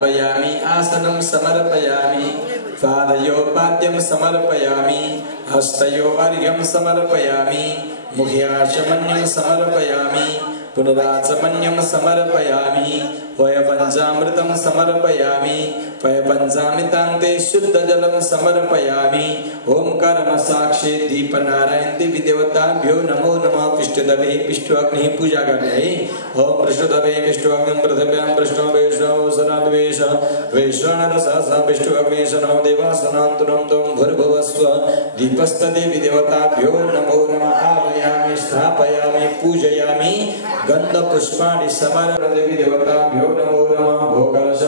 समर्पयामि आसनं समर्पयामि पादयो पाद्यं समर्पयामि हस्तयो अर्घ्यं समर्पयामि मुख्याचमन्यं समर्पयामि पुनराचमन्यं समर्पयामि पयपञ्चामृतं समर्पयामि पयपञ्चामृतान्ते शुद्धजलं समर्पयामि ओम कर्म साक्षी दीपनारायण देवी देवताभ्यो नमो नमः पिष्टदेवे पिष्टअग्नि पूजा करने ओम पृष्ठदेवे पिष्टअग्निं पृथिव्यां पृष्ठो वैष्णव सनाद्वेष वैश्वानरसहसा पिष्टअग्नि नमो देवासनान्तरं त्वं भूर्भुवस्व दीपस्तदेवी देवताभ्यो नमो नमः आवाहयामि स्थापयामि पूजयामि गन्धपुष्पाणि समर्पयामि देवी देवताभ्यो नमो नमः भोगलश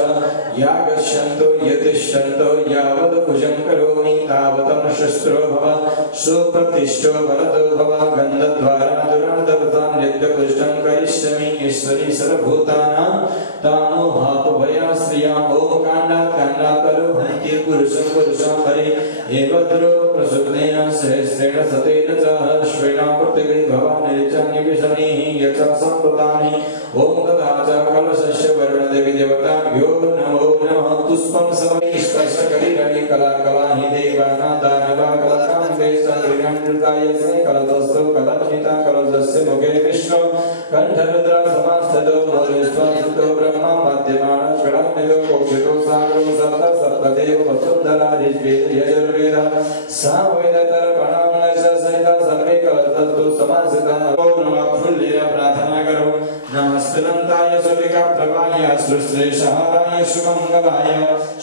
यागच्छन्तो यतिष्ठन्तो यावत् पूजं करोमि तावतं शस्त्रो भव सुप्रतिष्ठो वरदो भव गन्धद्वारा दुरान्तरतां यज्ञपुष्टं करिष्यामि ईश्वरी सर्वभूतानां तामोहापभया श्रिया ओम काण्डात् काण्डाकरो हन्ति पुरुषं पुरुषं हरे एवद्रो प्रसुप्तेन सहस्रेण सतेन च श्वेना प्रतिगृही भवानिर्जन्यविषणिः यच सम्प्रदानि ओम तथा च कलशस्य वर्णदेवी देवताभ्यो नमो नमः पुष्पं समये स्पर्शकलिरणि कलाकलाहि देवानां दानवा कलकान्ते संगृह्णन्तायस्मै कलदस्तु कलज्ञिता कलजस्य मुखे विष्णु कण्ठरुद्रा समास्थितो मूलेष्वसितो ब्रह्मा मध्यमानः षडङ्गितो कोक्षितो सागरो सप्त सप्तदेव वसुन्धरा ऋग्वेद यजुर्वेद सामवेदतर्पणां सहिता सर्वे कलदस्तु समासितः ओम नमः फुल्लेन प्रार्थना करो नमस्कृताय सूर्यका प्रभाय श्रेष्ठहाराय शुभमंगलाय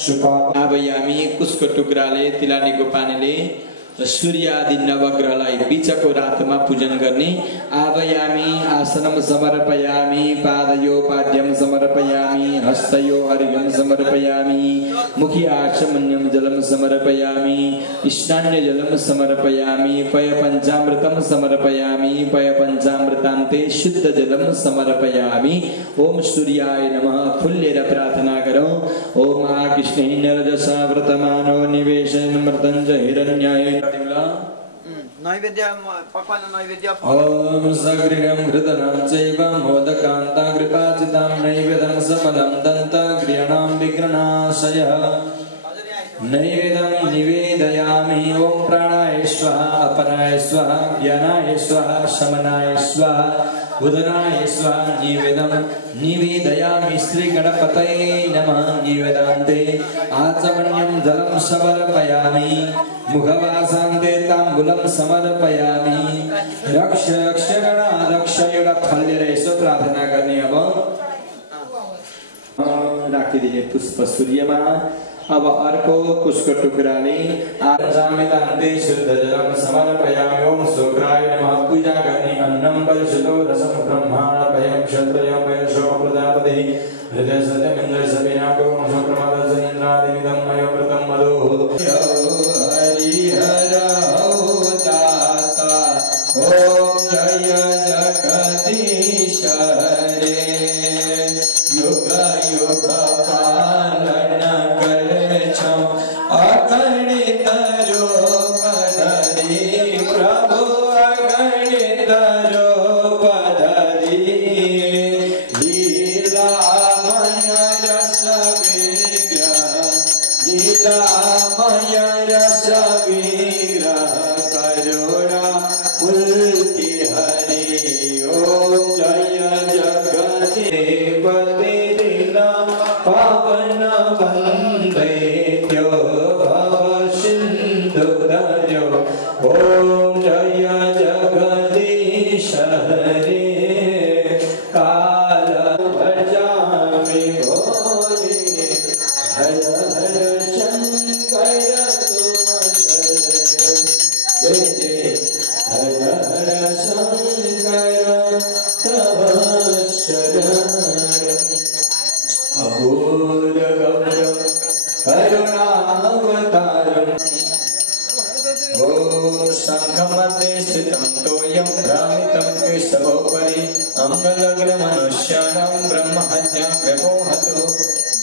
शुभावयामि कुशको टुक्राले तिलानीको पानीले सूर्य आदि नवग्रहलाई बीचको रातमा पूजन गर्ने आवायामि आसनं समर्पयामि पादयो पाद्यं समर्पयामि हस्तयो अर्घ्यं समर्पयामि मुख्याचमन्यं जलं समर्पयामि स्नान्य जलं समर्पयामि पयपञ्चामृतं समर्पयामि पयपञ्चामृतान्ते शुद्ध जलं समर्पयामि ओम सूर्याय नमः फुल्लेर प्रार्थना करो ओम कृष्णे नरजसा व्रतमानो निवेशन मृतंज हिरण्याय नैवेद्य पक्वान नैवेद्य ओम सगृहं घृतनं चैव मोदकान्ताग्रिपाचितां नैवेद्यं समलं दन्तगृहाणां विघ्ननाशयः नैवेद्यं निवेदयामि ओम प्राणाय स्वाहा अपराय स्वाहा ज्ञानाय स्वाहा शमनाय स्वाहा उदनाय स्वाहा निवेदयामि श्री गणपतये नमः निवेदान्ते आचमन्यं जलं समर्पयामि मुखवासान्ते ताम्बूलं समर्पयामि रक्ष रक्ष गणाध्यक्ष एउटा फलेर यसो प्रार्थना गर्ने अब राखिदिए पुष्प सूर्यमा अब अर्को कुशको टुक्राले आजामितान्ते शुद्ध जलं समर्पयामि ओम शुक्राय नमः पूजा गर्ने अन्नं परिशुद्धो रसं ब्रह्माणभयं क्षत्रयं वैश्वो प्रजापतिः हृदय सत्यमिन्द्र सविनाको शुक्रमादजनिन्द्रादिमिदं मयोमृतं मधुः हरिहर दाता ओम जय जगदीश हरे युग युग पालन अगणित रूप धरि प्रभु अगणित रूप धरि लीलामय रस विग्रह करुणा मूर्ति हरि ओम जय जगदीपति लीला पावन वन्दे ओम जय जगदीश हरे काल भजामि भोले हर हर शंकर तुम जय जय हर हर शंकर तव शरण अभूर गौरव करुणावतारम् ओम शंखमध्ये स्थितं तोयं भ्रामितं केशवोपरि अङ्गलग्न मनुष्याणां ब्रह्महत्यां व्यपोहतो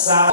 sa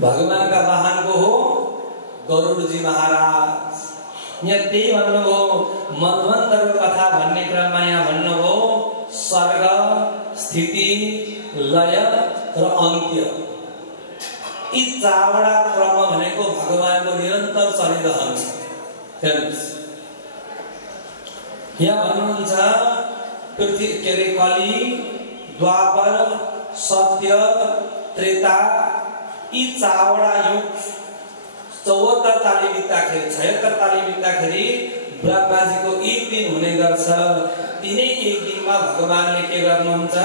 भगवानका वाहन को हो गरुडजी महाराज। यहाँ त्यही भन्नुभयो मन्वन्तरको कथा भन्ने क्रममा यहाँ भन्नुभयो स्वर्ग स्थिति लय र अन्त्य यी चारवटा क्रम भनेको भगवानको निरन्तर चलिरहन्छ। हेर्नुस् यहाँ भन्नुहुन्छ पृथ्वी के अरे कली द्वापर सत्य त्रेता यी चारवटा युग 74 ताली बित्दाखेरि 76 ताली बित्दाखेरि ब्रह्माजीको एक दिन हुने गर्छ। तिनै एक दिनमा भगवानले के गर्नुहुन्छ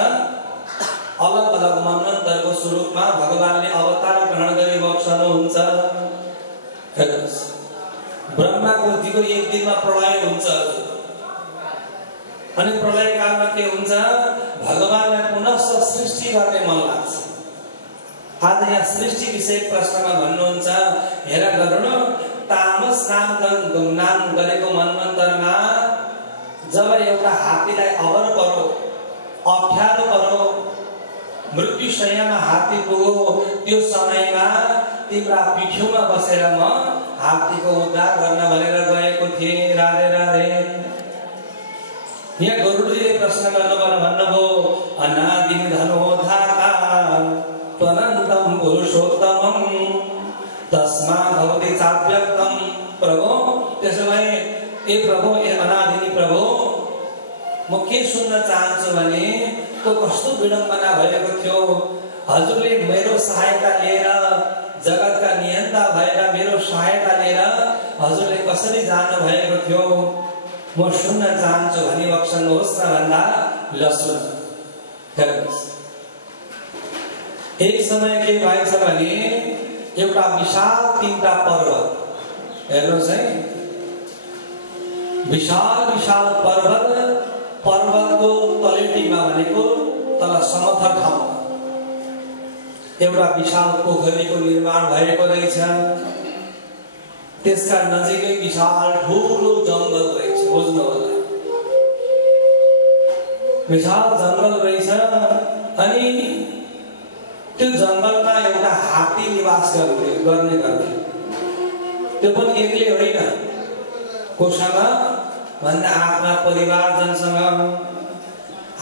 अलग अलग मन्वन्तरको स्वरूपमा भगवानले अवतार ग्रहण गरी बक्सनुहुन्छ। हेर्नुस् ब्रह्माको दिको एक दिनमा प्रलय हुन्छ अनि प्रलय कालमा के हुन्छ भगवानलाई पुनः सृष्टि गर्ने मन लाग्छ। आज यहाँ सृष्टि विषय प्रश्नमा भन्नुहुन्छ हेर गर्नु तामस नाम गरेको मन्वन्तरमा जब एउटा हात्तीलाई अवर पर्यो अप्ठ्यारो पर्यो मृत्यु शय्यामा हात्ती पुग्यो त्यो समयमा तिम्रा पिठ्यौमा बसेर म हात्तीको उद्धार गर्न भनेर गएको थिएँ। राधे राधे। यहाँ गरुडजीले प्रश्न गर्नुभयो भन्नुभयो अनादि धनो धाता त्वनन्तम पुरुषोत्तमं तस्मात् भवति चाव्यक्तम। प्रभु त्यसो भए ए प्रभु ए अनादिनी प्रभु म के सुन्न चाहन्छु भने त्यो कस्तो विडम्बना भएको थियो हजुरले मेरो सहायता लिएर जगतका नियन्ता भएर मेरो सहायता लिएर हजुरले कसरी जानु भएको थियो म सुन्न चाहन्छु भनी बक्सनुहोस् न भन्दा ल सुन। हेर्नुहोस् एक समय के भएछ भने एउटा विशाल 3टा पर्वत हेर्नुहोस् है विशाल विशाल पर्वतको तलेटीमा भनेको तल समथर ठाउँमा एउटा विशाल पोखरीको निर्माण भएको रहेछ। त्यसका नजिकै विशाल ठुलो जंगल रहेछ। बुझ्नु होला विशाल जंगल रहेछ अनि त्यो जंगलमा एउटा हात्ती निवास गर्ने गर्थे। त्यो पनि एक्लै होइन कोसँग भन्दा आफ्ना परिवारजनसँग।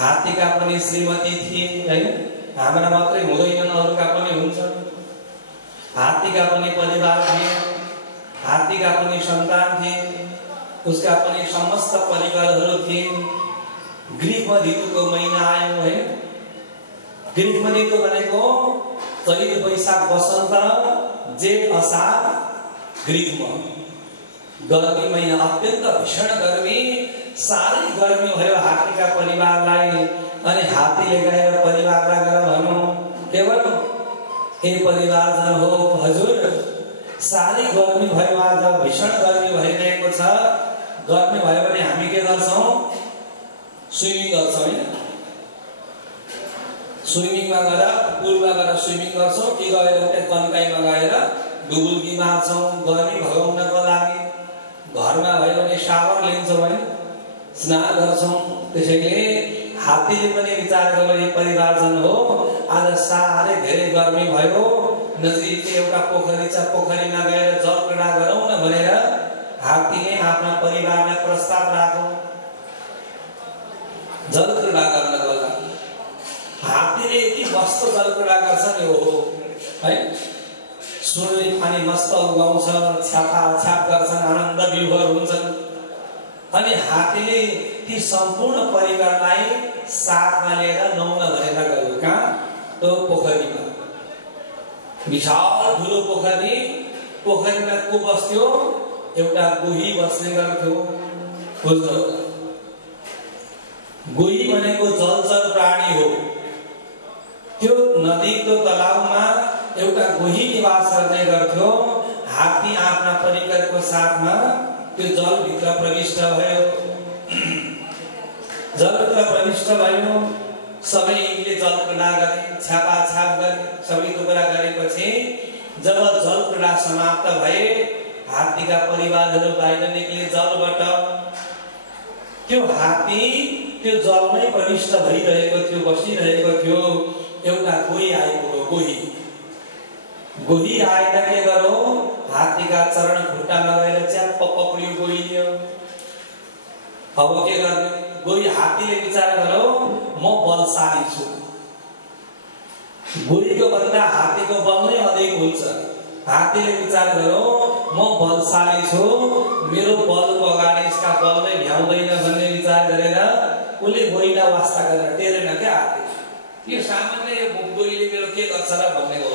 हात्तीका पनि श्रीमती थिए हैन हाम्रा मात्रै हुँदैन अरूका पनि हुन्छ। हात्तीका पनि परिवार थिए हात्तीका पनि सन्तान थिए उसका पनि समस्त परिवारहरू थिए। ग्रीष्म ऋतुको महिना आयो है। ग्रीष्म ऋतु भनेको चैत वैशाख वसन्त जेठ असार ग्रीष्म गर्मी महिना अत्यन्त भीषण गर्मी साह्रै गर्मी भयो हात्तीका परिवारलाई। अनि हात्तीले गएर परिवारलाई गएर भन्नु के भन्नु ए परिवारजन हो हजुर साह्रै गर्मी भयो आज भीषण गर्मी भइरहेको छ। गर्मी भयो भने हामी के गर्छौं स्विमिङ गर्छौं हैन स्विमिङमा गएर पुलमा गएर स्विमिङ गर्छौं कि गएर कन्काईमा गएर डुबुल्की मार्छौं गर्मी भगाउनको लागि। घरमा भयो भने शावर लिन्छौं हैन स्नान गर्छौं। त्यसैले हात्तीले पनि विचार गरे परिवारजन हो आज साह्रै धेरै गर्मी भयो नजिकै एउटा पोखरी छ पोखरीमा गएर जल क्रीडा गरौँ न भनेर हात्तीले आफ्ना परिवारलाई प्रस्ताव राख्यो जल क्रीडा गर्नको लागि। हात्तीले यति मस्त जल क्रीडा गर्छ नि हो है सूर्य पानी मस्त उगाउँछ छ्याप गर्छन् आनन्द विभोर हुन्छन्। अनि हात्तीले ती सम्पूर्ण परिवारलाई साथमा लिएर नुहाउन भनेर गयो कहाँ त्यो पोखरीमा। विशाल ठुलो पोखरीमा को बस्थ्यो एउटा गोही बस्ने गर्थ्यो। बुझ्नु गोही भनेको जलचर प्राणी हो। त्यो नदीको तलाउमा एउटा गोही निवास गर्ने गर्थ्यो। हात्ती आफ्ना परिवारको साथमा त्यो जलभित्र प्रविष्ट भयो। जलभित्र प्रविष्ट भयो सबै यिनले जल क्रीडा गरे छापाछाप गरे सबै टुक्रा गरेपछि जब जल क्रीडा समाप्त भए हात्तीका परिवारहरू बाहिर निक्ले जलबाट। त्यो हात्ती त्यो जलमै प्रविष्ट भइरहेको थियो बसिरहेको थियो। एउटा गोही आइपुग्यो गोही गोही आएर के गरौँ, हात्तीका चरण खुट्टामा गएर च्याप्प पक्रियो गोहीले। अब के गर्ने? गोही हात्तीले विचार गरौँ, म बलशाली छु। गोहीको भन्दा हात्तीको बल नै अधिक हुन्छ। हात्तीले विचार गरौँ, म बलशाली छु, मेरो बलको अगाडि यसका बल नै भ्याउँदैन भन्ने विचार गरेर उसले गोहीलाई वास्ता गरेर टेरेन क्या हात्ती। यो सामान्य गोहीले मेरो के गर्छ र भन्ने हो।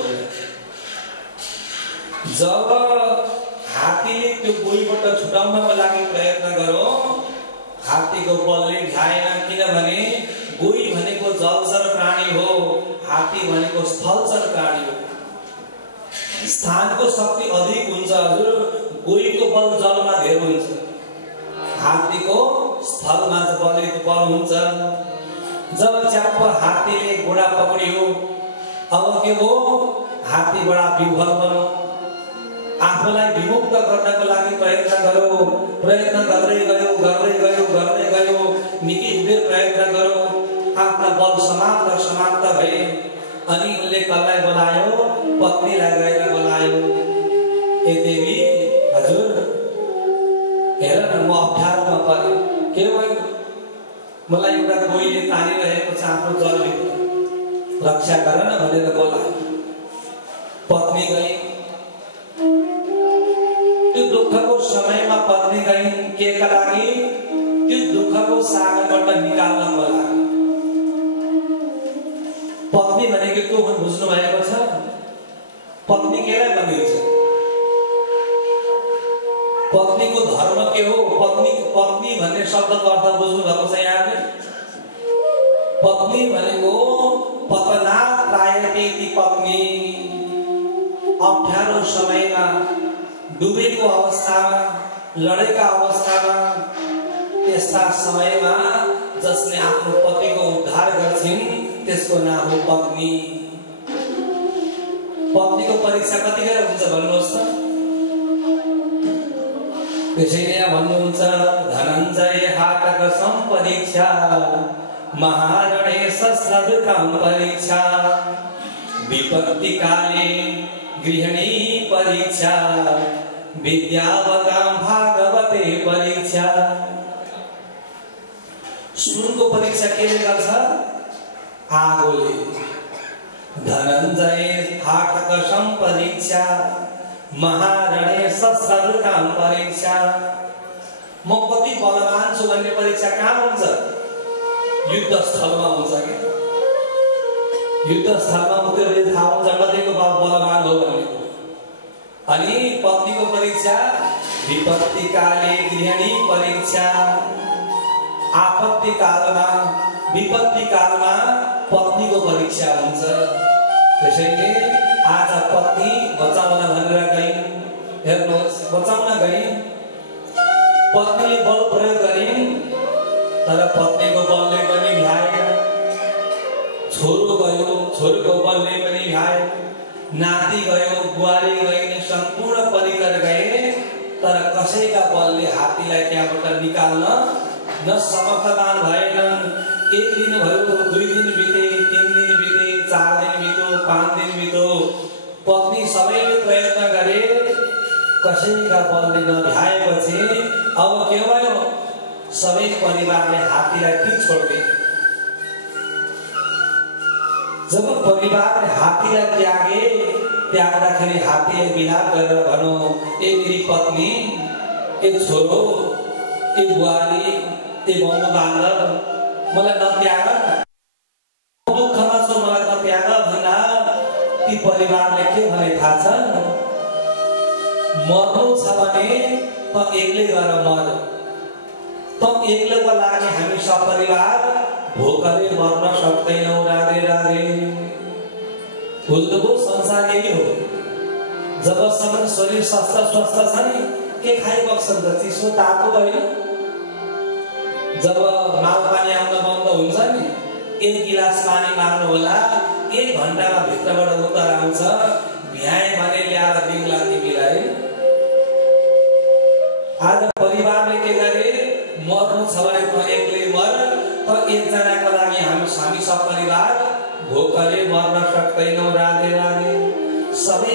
जब हात्तीले त्यो गोहीबाट छुटाउनको लागि प्रयत्न गरौँ, हात्तीको बलले भ्याएन। किनभने गोही भनेको जलचर प्राणी हो, हात्ती भनेको स्थलचर प्राणी हो। स्थानको शक्ति अधिक हुन्छ हजुर। गोहीको बल जलमा धेरै हुन्छ, हात्तीको स्थलमा बल हुन्छ। जब च्याप्प हात्तीले घोडा पक्रियो, अब के हो? हात्ती बडा विह्वल बन्यो। आफूलाई विमुक्त गर्नको लागि प्रयत्न गरौ। प्रयत्न गर्दै गयो, निकै बेर प्रयत्न गरौ। आफ्ना बल समाप्त भए। अनि उसले कसलाई बोलायो? पत्नीलाई गएर बोलायो। ए देवी, हजुर हेर न, म अप्ठ्यारोमा परेँ। के भयो? मलाई एउटा गोहीले तानिरहेको छ आफ्नो जलभित्र, रक्षा गर न भनेर बोलायो। पत्नी गई। त्यो दुःखको समयमा पत्नी गई केका लागि? त्यो दुःखको सागरबाट निकाल्नको लागि। पत्नी भनेको के हो बुझ्नु भएको छ? पत्नी केलाई भनिन्छ? पत्नीको धर्म के हो? पत्नी भन्ने शब्दको अर्थ बुझ्नु भएको छ यहाँले? पत्नी भनेको पतनात् त्रायते पत्नी। अप्ठ्यारो समयमा, डुबेको अवस्थामा, लडेका अवस्थामा, त्यस्ता समयमा जसले आफ्नो पतिको उद्धार गर्छिन् त्यसको नाम हो पत्नी। पत्नीको परीक्षा कतिखेर हुन्छ भन्नुहोस् त? त्यसैले भन्नुहुन्छ, धनञ्जय हाटक सम्परीक्षा, महारणे शस्त्रविक्रम परीक्षा, विपत्ति काले गृहिणी परीक्षा, विद्यावतां भागवते परीक्षा। सुनको परीक्षा केले गर्छ? आगोले। धनञ्जय हाटक सम्परीक्षा, महारणे शस्त्रविक्रम परीक्षा। म कति बलवान छु भन्ने परीक्षा कहाँ हुन्छ? युद्ध स्थलमा हुन्छ के? युद्ध स्थलमा पुगेर थाहा हुन्छ कतिको बलवान हो भन्ने। अनि पत्नीको परीक्षा विपत्ति काले गृहिणी परीक्षा। आपत्ति कालमा, विपत्ति कालमा पत्नीको परीक्षा हुन्छ। त्यसैले आज पत्नी बचाउन भनेर गइन्। हेर्नुहोस्, बचाउन गइन्। पत्नीले बल प्रयोग गरिन्, तर पत्नीको बलले पनि भ्याएन। छोरो गयो, छोरोको बलले पनि भ्याएन। नाति गयो, बुहारी गइन्, सम्पूर्ण परिकर गए, तर कसैका बलले हात्तीलाई त्यहाँबाट निकाल्न न समर्थवान भएनन्। एक दिन भयो, 2 दिन बिते, 3 दिन बिते, 4 दिन बित्यो, 5 दिन बित्यो। पत्नी सबैले प्रयत्न गरे, कसैका बलले नभ्याएपछि अब के भयो? सबै परिवारले हात्तीलाई फिर छोड्दिए। जब परिवारले हात्तीलाई त्याग्दाखेरि हात्तीले विलाप गरेर भनौँ, ए मेरी पत्नी, ए छोरो, ए बुहारी, ए बन्धु बान्धव, मलाई नत्याग, दुःखमा छु, मलाई नत्याग भन्दा ती परिवारले के भने थाहा छ? मर्नु छ भने त एक्लै गएर मर, त एक्लैको लागि हामी सपरिवार भोकले मर्न सक्दैनौँ। राधे राधे। बुझ्नुभयो? संसार यही हो। जबसम्म शरीर स्वस्थ छ नि, के खाइबक्छन् त? चिसो तातो होइन। जब माल पानी आउन बन्द हुन्छ नि, 1 गिलास पानी माग्नु होला, 1 घण्टामा भित्रबाट उत्तर आउँछ, भ्याए भने ल्याएर दिउँला तिमीलाई। आज परिवारले के गरे? मर्नु छ भने त एक्लै मर, त एकजनाको लागि हामी सपरिवार भोकले मर्न सक्दैनौँ। राधे राधे। सबै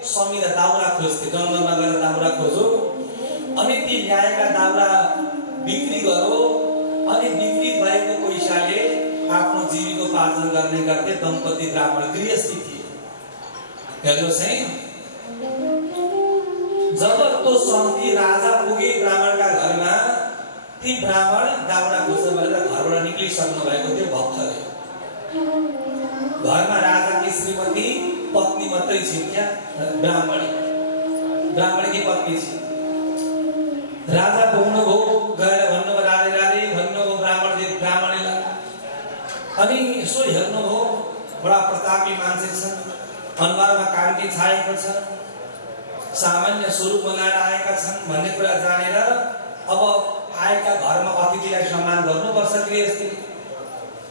समिदा दाउरा खोज्थे, जङ्गलमा गएर दाउरा खोजो, अनि ती ल्याएका दाउरा बिक्री गरो, अनि बिक्री भएको पैसाले आफ्नो जीविकोपार्जन गर्ने गर्थे। दम्पति ब्राह्मण गृहस्थी थिए। हेर्नुहोस् है, जब त्यो सन्ती राजा पुगे ब्राह्मणका घरमा, ती ब्राह्मण दाउरा खोज्न भनेर घरबाट निक्लिसक्नु भएको थियो भक्तले। घरमा राजाकी श्रीमती पत्नी मात्रै छिन्, क्या ब्राह्मणकी पत्नी छिन्। राजा पुग्नुभयो, गएर भन्नुभयो राधे राधे भन्नुभयो ब्राह्मणलाई। अनि यसो हेर्नुभयो, बडा प्रतापी मान्छे छन्, अनुहारमा कान्ति छाएको छ, सामान्य स्वरूप बनाएर आएका छन् भन्ने कुरा जानेर अब आएका घरमा अतिथिलाई सम्मान गर्नुपर्छ। गृहस्थीले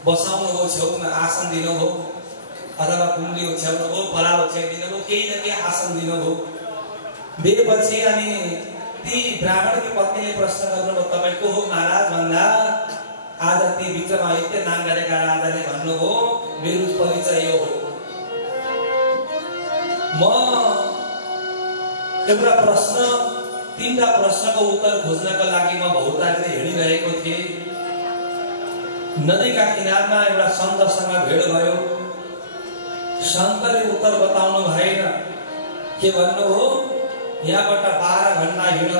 बसाउनुभयो, छेउमा आसन दिनुभयो, अथवा कुण्डीको छेउमा हो, परालो छेउदिनुभयो, केही न केही आसन दिनुभयो। दिएपछि अनि ती ब्राह्मणकी पत्नीले प्रश्न गर्नुभयो, तपाईँ को हो महाराज भन्दा आज ती विक्रमादित्य नाम गरेका राजाले भन्नुभयो, मेरो परिचय यो हो। म एउटा प्रश्न, तीनटा प्रश्नको उत्तर खोज्नका लागि म भौतारिँदै हिँडिरहेको थिएँ। नदीका किनारमा एउटा सन्तसँग भेट भयो। सन्तले उत्तर बताउनु भएन। के भन्नुभयो, यहाँबाट 12 घण्टा हिँड।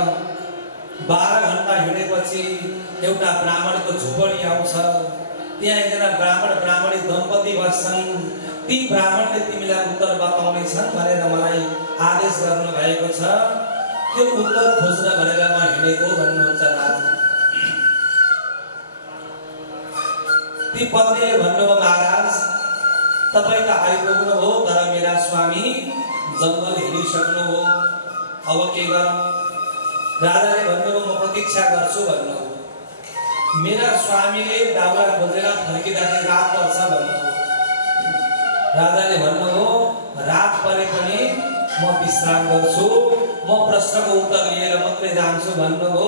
12 घण्टा हिँडेपछि एउटा ब्राह्मणको झुपडी आउँछ। त्यहाँ एकजना ब्राह्मणी दम्पति बस्छन्। ती ब्राह्मणले तिमीलाई उत्तर बताउने छन् भनेर मलाई आदेश गर्नु भएको छ। त्यो उत्तर खोज्न भनेर म हिँडेको भन्नुहुन्छ राजा। ती पत्नीले भन्नुभयो, महाराज तपाईँ त आइपुग्नुभयो, तर मेरा स्वामी जङ्गल हिँडिसक्नुभयो, अब के गर्नु? राजाले भन्नुभयो, म प्रतीक्षा गर्छु भन्नुभयो। मेरा स्वामीले दाउरा खोजेर फर्किँदाखेरि रात पर्छ भन्नुभयो। राजाले भन्नुभयो, रात परे पनि म विश्राम गर्छु, म प्रश्नको उत्तर लिएर मात्रै जान्छु भन्नुभयो।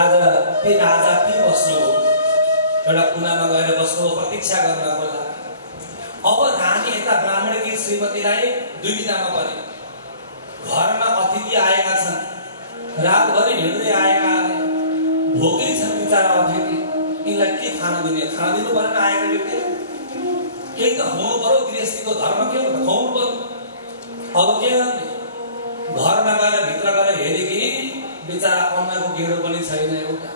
आज ती राजा ती बस्नुभयो, एउटा कुनामा गएर बस्नुभयो प्रतीक्षा गर्नको लागि। अब रानी यता ब्राह्मणकी श्रीमतीलाई दुविधामा परे। घरमा अतिथि आएका छन्, रातभरि हिँड्दै आएका, भोकै छन् बिचारा अतिथि। यिनलाई के खाना दिने? खाना दिनु परेन आएका व्यक्ति, केही त खुवाउनु पर्यो। गृहस्थीको धर्म के हो? खुवाउनु पर्यो। अब के गर्ने? घरमा गएर भित्र गएर हेरे कि बिचारा अन्नको गेडो पनि छैन एउटा।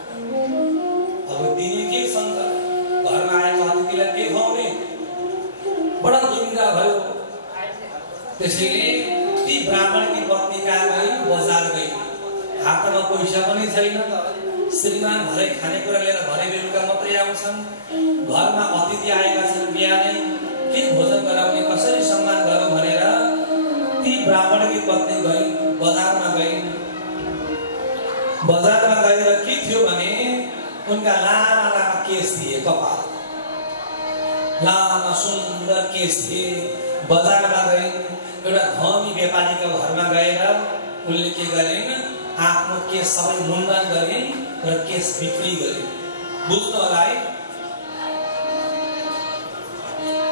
अब दिने के शङ्का? घरमा आएको अतिथिलाई के खुवाउने? बडा दुविधा भयो। त्यसैले ती ब्राह्मणकी पत्नी कहाँ गई? बजार गई। हातमा पैसा पनि छैन। श्रीमान भरे खानेकुरा लिएर भरे बेलुका मात्रै आउँछन्। घरमा अतिथि आएका छन्, बिहानै के भोजन गराउने, कसरी सम्मान गरौँ भनेर ती ब्राह्मणकी पत्नी गई, बजारमा गई। बजारमा गएर के थियो भने उनका लामा लामा केस थिए, कपाल लामा सुन्दर केस थिए। बजारमा गई, एउटा धनी व्यापारीको घरमा गएर उनले के गरिन्? आफ्नो केस सबै मुण्डन गरिन् र केस बिक्री गरिन्। बुझ्नु होला है?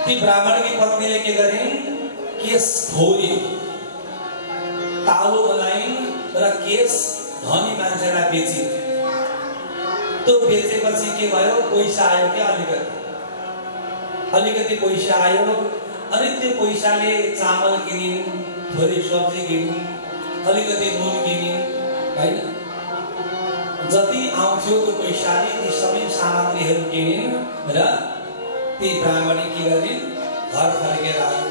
ती ब्राह्मणकी पत्नीले के गरिन्? केस फोरिन्, तालो बनाइन् र केस धनी मान्छेलाई बेचिन्। त्यो बेचेपछि के भयो? पैसा आयो क्या? अलिकति पैसा आयो। अनि त्यो पैसाले चामल किनिन्, थोरै सब्जी किनिन्, अलिकति नुन किनिन्, हैन? जति आउँथ्यो त्यो पैसाले ती सबै सामग्रीहरू किनिन् र ती ब्राह्मणी के गरिन्? घर फर्केर आइन्।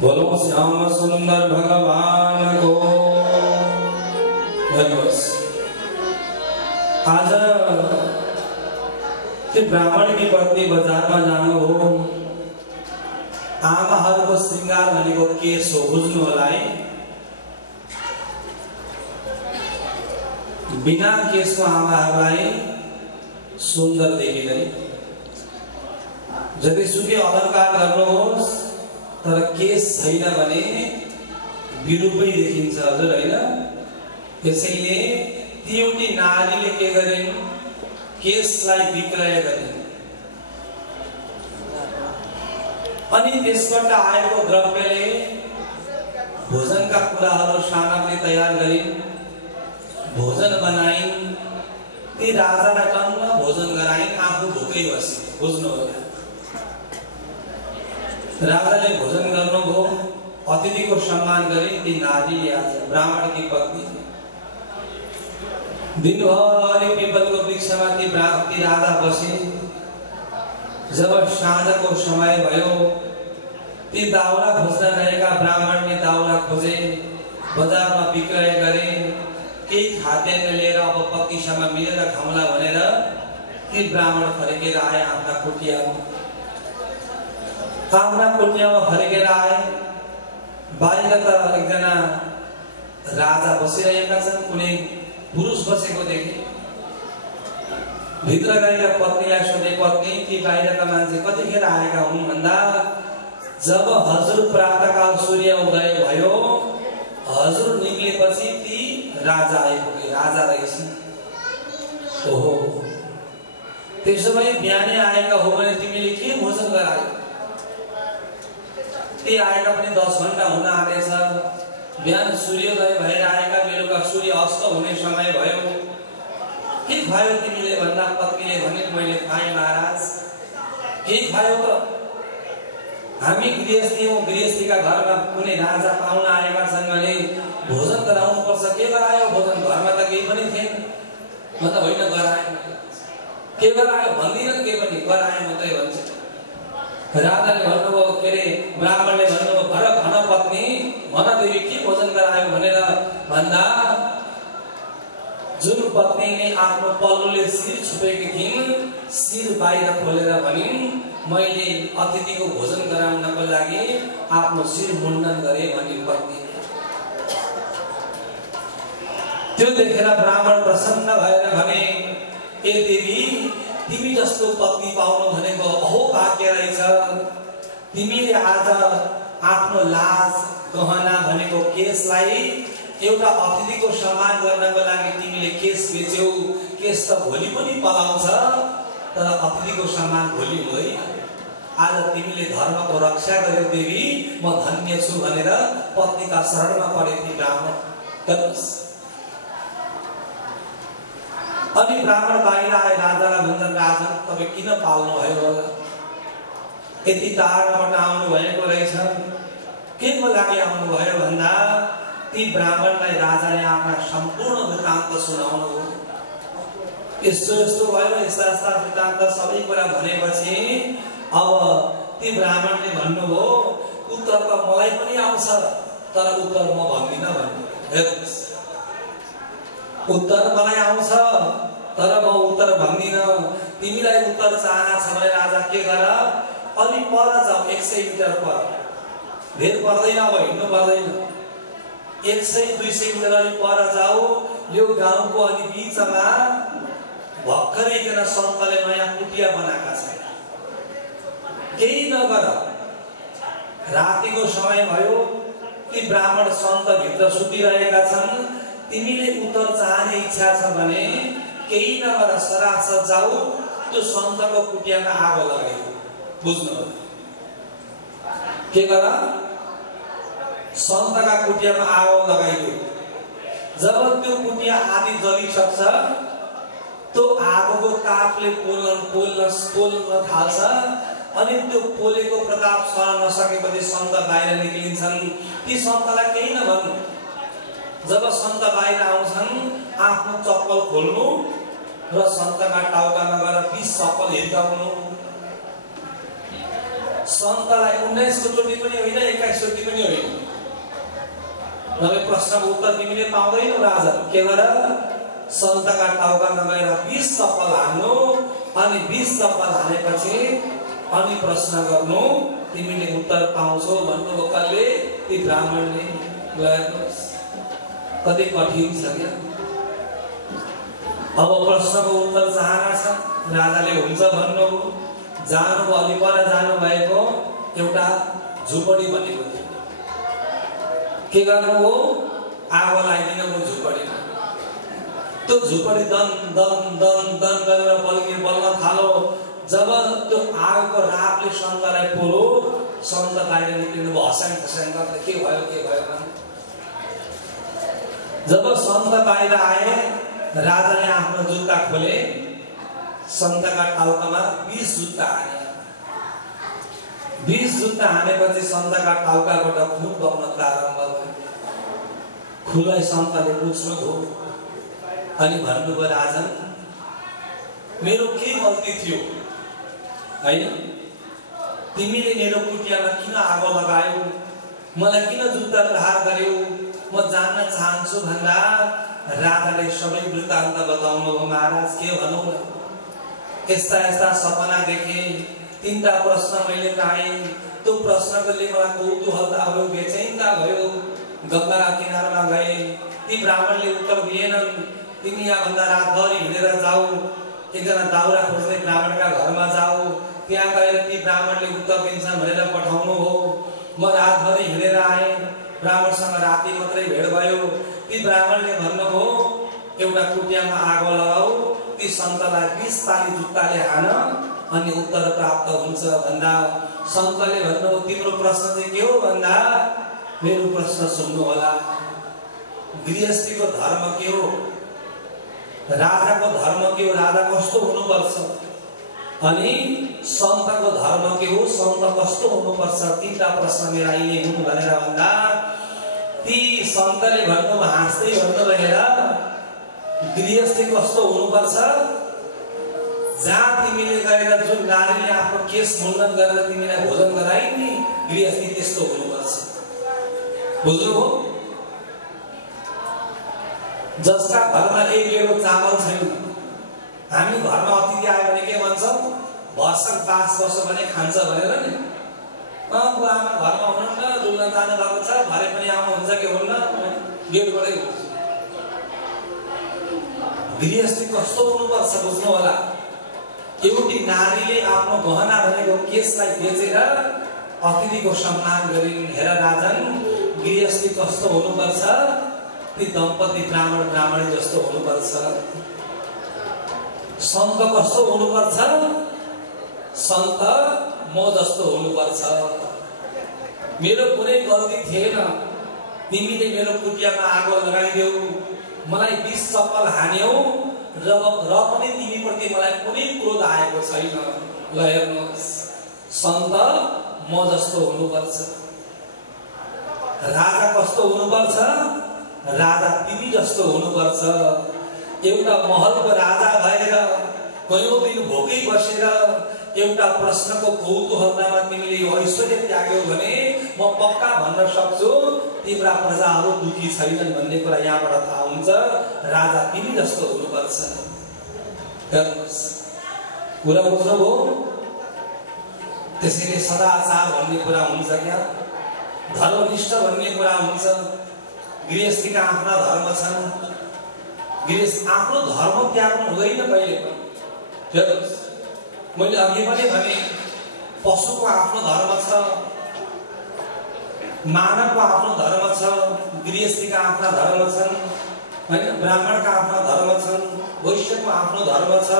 बोलो श्याम सुंदर भगवान को। आज त्यो ब्राह्मणकी पत्नी बजारमा जानु हो। आमाहरूको श्रृंगार भनेको केस हो, बुझ्नु होला है? बिना केसको आमाहरूलाई सुन्दर देखिँदैन। जतिसुकै अलङ्कार गर्नुहोस् तर केस छैन भने विरूपै देखिन्छ हजुर हैन। त्यसैले ती एउटी नारीले के गरिन्, केसलाई विक्रय गरिन् अनि त्यसबाट आएको द्रव्यले भोजनका कुराहरू सामग्री तयार गरिन्, भोजन बनाइन्, ती राजालाई टन्न भोजन गराइन्, आफू भोकै बसे। बुझ्नुभयो? राजाले भोजन गर्नुभयो, अतिथिको सम्मान गरे ती नारीले आज ब्राह्मणकी पत्नी दिनभरि पिपलको वृक्षमा ती राजा बसे। जब साँझको समय भयो ती दाउरा खोज्न गएका ब्राह्मणले दाउरा खोजे, बजारमा विक्रय गरे, केही खाद्यान्न लिएर अब पत्नीसँग मिलेर खाउँला भनेर ती ब्राह्मण फर्केर आए आफ्ना कुटियामा। फर्केर आए, बाहिर त एकजना राजा बसिरहेका छन्, कुनै पुरुष बसेको देखे। भित्र गएर पत्नीलाई सोधे, पत्नी ती बाहिरका मान्छे कतिखेर आएका हुन् भन्दा जब हजुर प्रातःकाल सूर्य उदय भयो, हजुर निक्लेपछि ती राजा आइपुगे। राजा रहेछन्। ओहो, त्यसो भए बिहानै आएका हो भने तिमीले के भोजन गरायौ? ती आएका पनि 10 घण्टा हुन आँटेछ। बिहान सूर्योदय भएर आएका, बेलुका सूर्य अस्त हुने समय भयो। के खायो तिमीले भन्दा पत्नीले भने, मैले खाएँ महाराज। के खायो त? हामी गृहस्थी हौँ, गृहस्थीका घरमा कुनै राजा पाहुना आएका छन् भने भोजन गराउनु पर्छ। के गरायो भोजन? घरमा त केही पनि थिएन। म त होइन गराएँ। के गरायो भन्दिनन्, के पनि गराएँ मात्रै भन्छ। राजाले भन्नुभयो, के अरे ब्राह्मणले भन्नुभयो, भन पत्नी, भन देवी के भोजन गरायो भनेर भन्दा जुन पत्नीले आफ्नो पल्लोले शिर छुपेकी थिइन्, शिर बाहिर खोलेर भनिन्, मैले अतिथिको भोजन गराउनको लागि आफ्नो शिर मुण्डन गरे भनिन् पत्नीले। त्यो देखेर ब्राह्मण प्रसन्न भएर भने, ए देवी, तिमी जस्तो पत्नी पाउनु भनेको अहो भाग्य रहेछ। तिमीले आज आफ्नो लाज गहना भनेको केसलाई एउटा अतिथिको सम्मान गर्नको लागि तिमीले केस बेच्यौ। केस त भोलि पनि पलाउँछ, तर अतिथिको सम्मान भोलि हुँदैन। आज तिमीले धर्मको रक्षा गर्यौ देवी, म धन्य छु भनेर पत्नीका शरणमा परे ती ब्राह्मण। अनि ब्राह्मण बाहिर आए, राजालाई भन्छन्, राजन तपाईँ किन पाल्नु भयो होला? यति टाढाबाट आउनु भएको रहेछ, के को लागि आउनु भयो भन्दा ती ब्राह्मणलाई राजाले आफ्ना सम्पूर्ण वृत्तान्त सुनाउनु हो। यस्तो यस्तो भयो, यस्ता यस्ता वृत्तान्त सबै कुरा भनेपछि अब ती ब्राह्मणले भन्नुभयो, उत्तर त मलाई पनि आउँछ, तर उत्तर म भन्दिनँ भन्नु। हेर्नुहोस्, उत्तर मलाई आउँछ तर म उत्तर भन्दिनँ। तिमीलाई उत्तर चाहना छ भने राजा के गर, अलि पर जाऊ, 100 मिटर पर, धेर पर्दैन, अब हिँड्नु पर्दैन। 100-200 मिटर अलि पर जाऊ। यो गाउँको अलि बीचमा भर्खरै एकजना सन्तले नयाँ कुटिया बनाएका छन्। केही नगर, रातिको समय भयो, ती ब्राह्मण सन्त भित्र सुतिरहेका छन्। तिमीले उत्तर चाहने इच्छा छ भने केही नगर, सरासर जाऊ, त्यो सन्तको कुटियामा आगो लगाइयो। बुझ्नु? के गर? सन्तका कुटियामा आगो लगाइयो। जब त्यो कुटिया आदि जलिसक्छ, त्यो आगोको तापले पोल्न थाल्छ। अनि त्यो पोलेको प्रताप सहन नसकेपछि सन्त बाहिर निक्लिन्छन्। ती सन्तलाई केही नभन्नु। जब सन्त बाहिर आउँछन्, आफ्नो चप्पल खोल्नु र सन्तका टाउकामा गएर 20 चप्पल हिर्काउनु। सन्तलाई 19 चोटि पनि होइन, 21 चोटि पनि होइन। नभए प्रश्नको उत्तर तिमीले पाउँदैनौ राजा। के गर? सन्तका टाउकामा गएर 20 चप्पल हान्नु, अनि 20 चप्पल हानेपछि अनि प्रश्न गर्नु, तिमीले उत्तर पाउँछौ भन्नुभयो। कसले? ती ब्राह्मणले। हेर्नुहोस् कति कठिन छ क्या। अब प्रश्नको उत्तर चाहना छ। राजाले हुन्छ भन्नु जानु अलि पर जानु भएको एउटा झुपडी बनेको थियो। के गर्नु हो? आगो लगाइदिनु हो झुपडीमा। त्यो झुपडी दन दन दन दन गरेर बल्न थालो। जब त्यो आगोको रापले सन्तलाई पुरो, सन्त बाहिर निक्लिनु भयो हँसाङ खसाङ गर्दै। के भयो भने जब सन्त बाहिर आए, राजाले आफ्नो जुत्ता खोले, सन्तका टाउकामा 20 जुत्ता हाने। 20 जुत्ता हानेपछि सन्तका टाउकाबाट खुन बग्न प्रारम्भ भयो। खुलाई सन्तले पुछ्नुभयो अनि भन्नुभयो, राजन मेरो के गल्ती थियो हैन? तिमीले मेरो कुटियामा किन आगो लगायौ? मलाई किन जुत्ता प्रहार गर्यौ? म जान्न चाहन्छु भन्दा राजाले सबै वृत्तान्त बताउनु हो। महाराज के भनौँ न, यस्ता यस्ता सपना देखे, 3टा प्रश्न मैले पाएँ। त्यो प्रश्नले मलाई कौतूहलता भयो, बेचैनता भयो। गङ्गा किनारमा गए, ती ब्राह्मणले उत्तर दिएनन्। तिमी यहाँभन्दा रातभरि हिँडेर जाऊ, एकजना दाउरा खोज्ने ब्राह्मणका घरमा जाऊ, त्यहाँ गएर ती ब्राह्मणले उत्तर दिन्छन् भनेर पठाउनु हो। म रातभरि हिँडेर आएँ, ब्राह्मणसँग राति मात्रै भेट भयो। ती ब्राह्मणले भन्नुभयो एउटा कुटियामा आगो लगाऊ, ती सन्तलाई 20 पाली जुत्ताले हान अनि उत्तर प्राप्त हुन्छ भन्दा सन्तले भन्नुभयो तिम्रो प्रश्न चाहिँ के हो भन्दा मेरो प्रश्न सुन्नु होला। गृहस्थीको धर्म के हो? राजाको धर्म के हो? राजा कस्तो हुनुपर्छ? अनि सन्तको धर्म के हो? सन्त कस्तो हुनुपर्छ? 3टा प्रश्न मेरा यिनी हुन् भनेर भन्दा ती सन्तले भन्नुभयो, हाँस्दै भन्नुभयो, हेर गृहस्थी कस्तो हुनुपर्छ? जहाँ तिमीले गएर जुन नारीले आफ्नो केश मुण्डन गरेर तिमीलाई भोजन गराइन् नि, गृहस्थी त्यस्तो हुनुपर्छ। बुझ्नुभयो? जसका घरमा 1 किलो चामल छैन, हामी घरमा अतिथि आयो भने के भन्छौँ? भर्सक बास बस्छ भने खान्छ भनेर नि। बुवा आमा घरमा हुनुहुन्न, डुल्न जानु भएको छ, भरे पनि आउनुहुन्छ कि हुन्न, गेटबाटै हुन्छ। गृहस्थी कस्तो हुनुपर्छ बुझ्नु होला। एउटी नारीले आफ्नो गहना भनेको केशलाई बेचेर अतिथिको सम्मान गरिन्। हेर राजन, गृहस्थी कस्तो हुनुपर्छ? ती दम्पति ब्राह्मणी जस्तो हुनुपर्छ। सन्त कस्तो हुनुपर्छ? सन्त म जस्तो हुनुपर्छ। मेरो कुनै गल्ती थिएन, तिमीले मेरो कुटियामा आगो लगाइदेऊ, मलाई 20 चप्पल हान्यौ र पनि तिमीप्रति मलाई कुनै क्रोध आएको छैन। ल हेर्नुहोस्, सन्त म जस्तो हुनुपर्छ। राजा कस्तो हुनुपर्छ? राजा तिमी जस्तो हुनुपर्छ। एउटा महलको राजा भएर कयौं दिन भोकै बसेर एउटा प्रश्नको कौतूहलतामा तिमीले यो ऐश्वर्य त्याग्यौ भने म पक्का भन्न सक्छु तिम्रा प्रजाहरू दुखी छैनन् भन्ने कुरा यहाँबाट थाहा हुन्छ। राजा तिमी जस्तो हुनुपर्छ। हेर्नुहोस्, कुरा बुझ्नुभयो? त्यसैले सदाचार भन्ने कुरा हुन्छ, क्या धर्मनिष्ठ भन्ने कुरा हुन्छ। गृहस्थीका आफ्ना धर्म छन्। गृहस्थ आफ्नो धर्म त्याग्नु हुँदैन कहिले पनि। हेर्नुहोस्, मैले अघि पनि भने पशुको आफ्नो धर्म छ, मानवको आफ्नो धर्म छ, गृहस्थीका आफ्ना धर्म छन् हैन, ब्राह्मणका आफ्ना धर्म छन्, वैश्यको आफ्नो धर्म छ।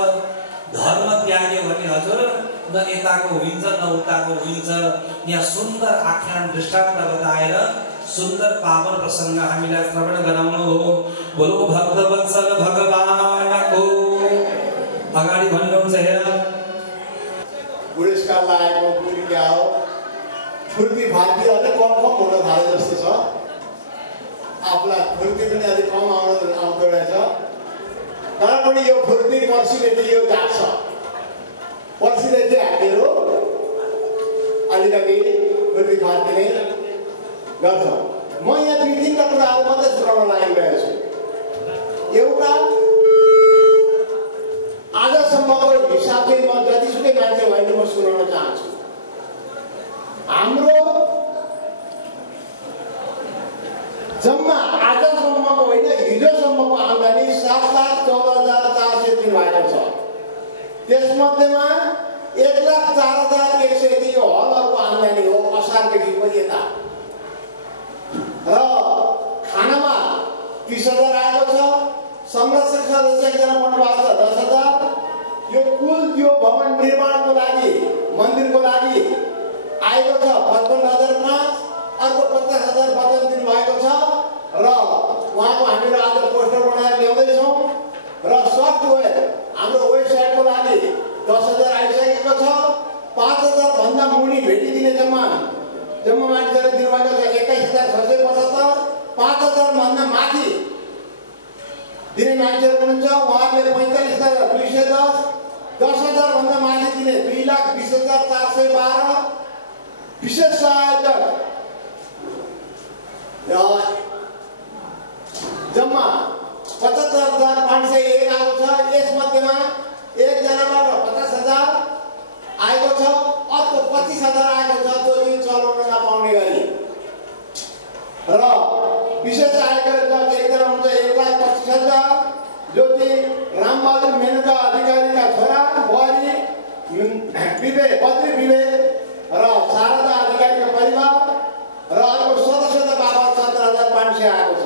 धर्म त्याग्यो भने हजुर न यताको हुन्छ न उताको हुन्छ। यहाँ सुन्दर आख्यान दृष्टान्त बताएर सुन्दर पावन प्रसंग हामीलाई श्रवण गराउनु हो। बोलो भक्तवत्सल भगवानको। अगाडि भन्नुहुन्छ हेर पुरस्कार लागेको कुरी क्या हो, फुर्ती फार्ती अझै कम हुन थाले जस्तो छ। आफूलाई फुर्ती पनि अझै कम आउँदो रहेछ। तर पनि यो फुर्ती पर्सिदेखि यो जाग्छ। पर्सिदेखि हामीहरू अलिकति फुर्ती फार्ती नै गर्छौँ। म यहाँ 2-3 कुराहरू मात्रै सुनाउन लागिरहेको छु। एउटा आजसम्मको हिसाबले म जतिसुकै मान्छे भए पनि म सुनाउन चाहन्छु। हाम्रो जम्मा आजसम्मको होइन हिजोसम्मको आम्दानी 7,14,400 त्यसमध्येमा 1,04,103 यो हलहरूको आम्दानी हो असारदेखि पनि यता। र खानामा 30,000 आएको छ। संरक्षक सदस्य एकजना बन्नुभएको छ 10,000। यो कुल यो भवन निर्माणको लागि मन्दिरको लागि आएको छ 55,005। अर्को 50,000 वचन दिनुभएको छ र उहाँको हामीहरू आज पोस्टर बनाएर ल्याउँदैछौँ। र सफ्टवेयर हाम्रो वेबसाइटको लागि 10,000 आइसकेको छ। 5,000 भन्दा मुनि भेटिदिने जम्मा मान्छेले दिनुभएको छ 21,675। 5,000 भन्दा माथि दिने मान्छेहरू हुनुहुन्छ उहाँहरूले 45,210। 10,000 भन्दा माथि दिने 2,20,412। विशेष सहायता जम्मा 75,501 आएको छ। यसमध्येमा एकजनाबाट 50,000 आएको छ। अर्को 25,000 आएको छ जो चाहिँ चलाउन नपाउने गरी। र विशेष आएको एकजना हुन्छ 1,25,000 जो चाहिँ रामबहादुर मेनुका अधिकारीका छोरा बुहारी बद्री विवेक र शारदा अधिकारीको परिवार। र अर्को सदस्यता बाबत 17,500 आएको छ।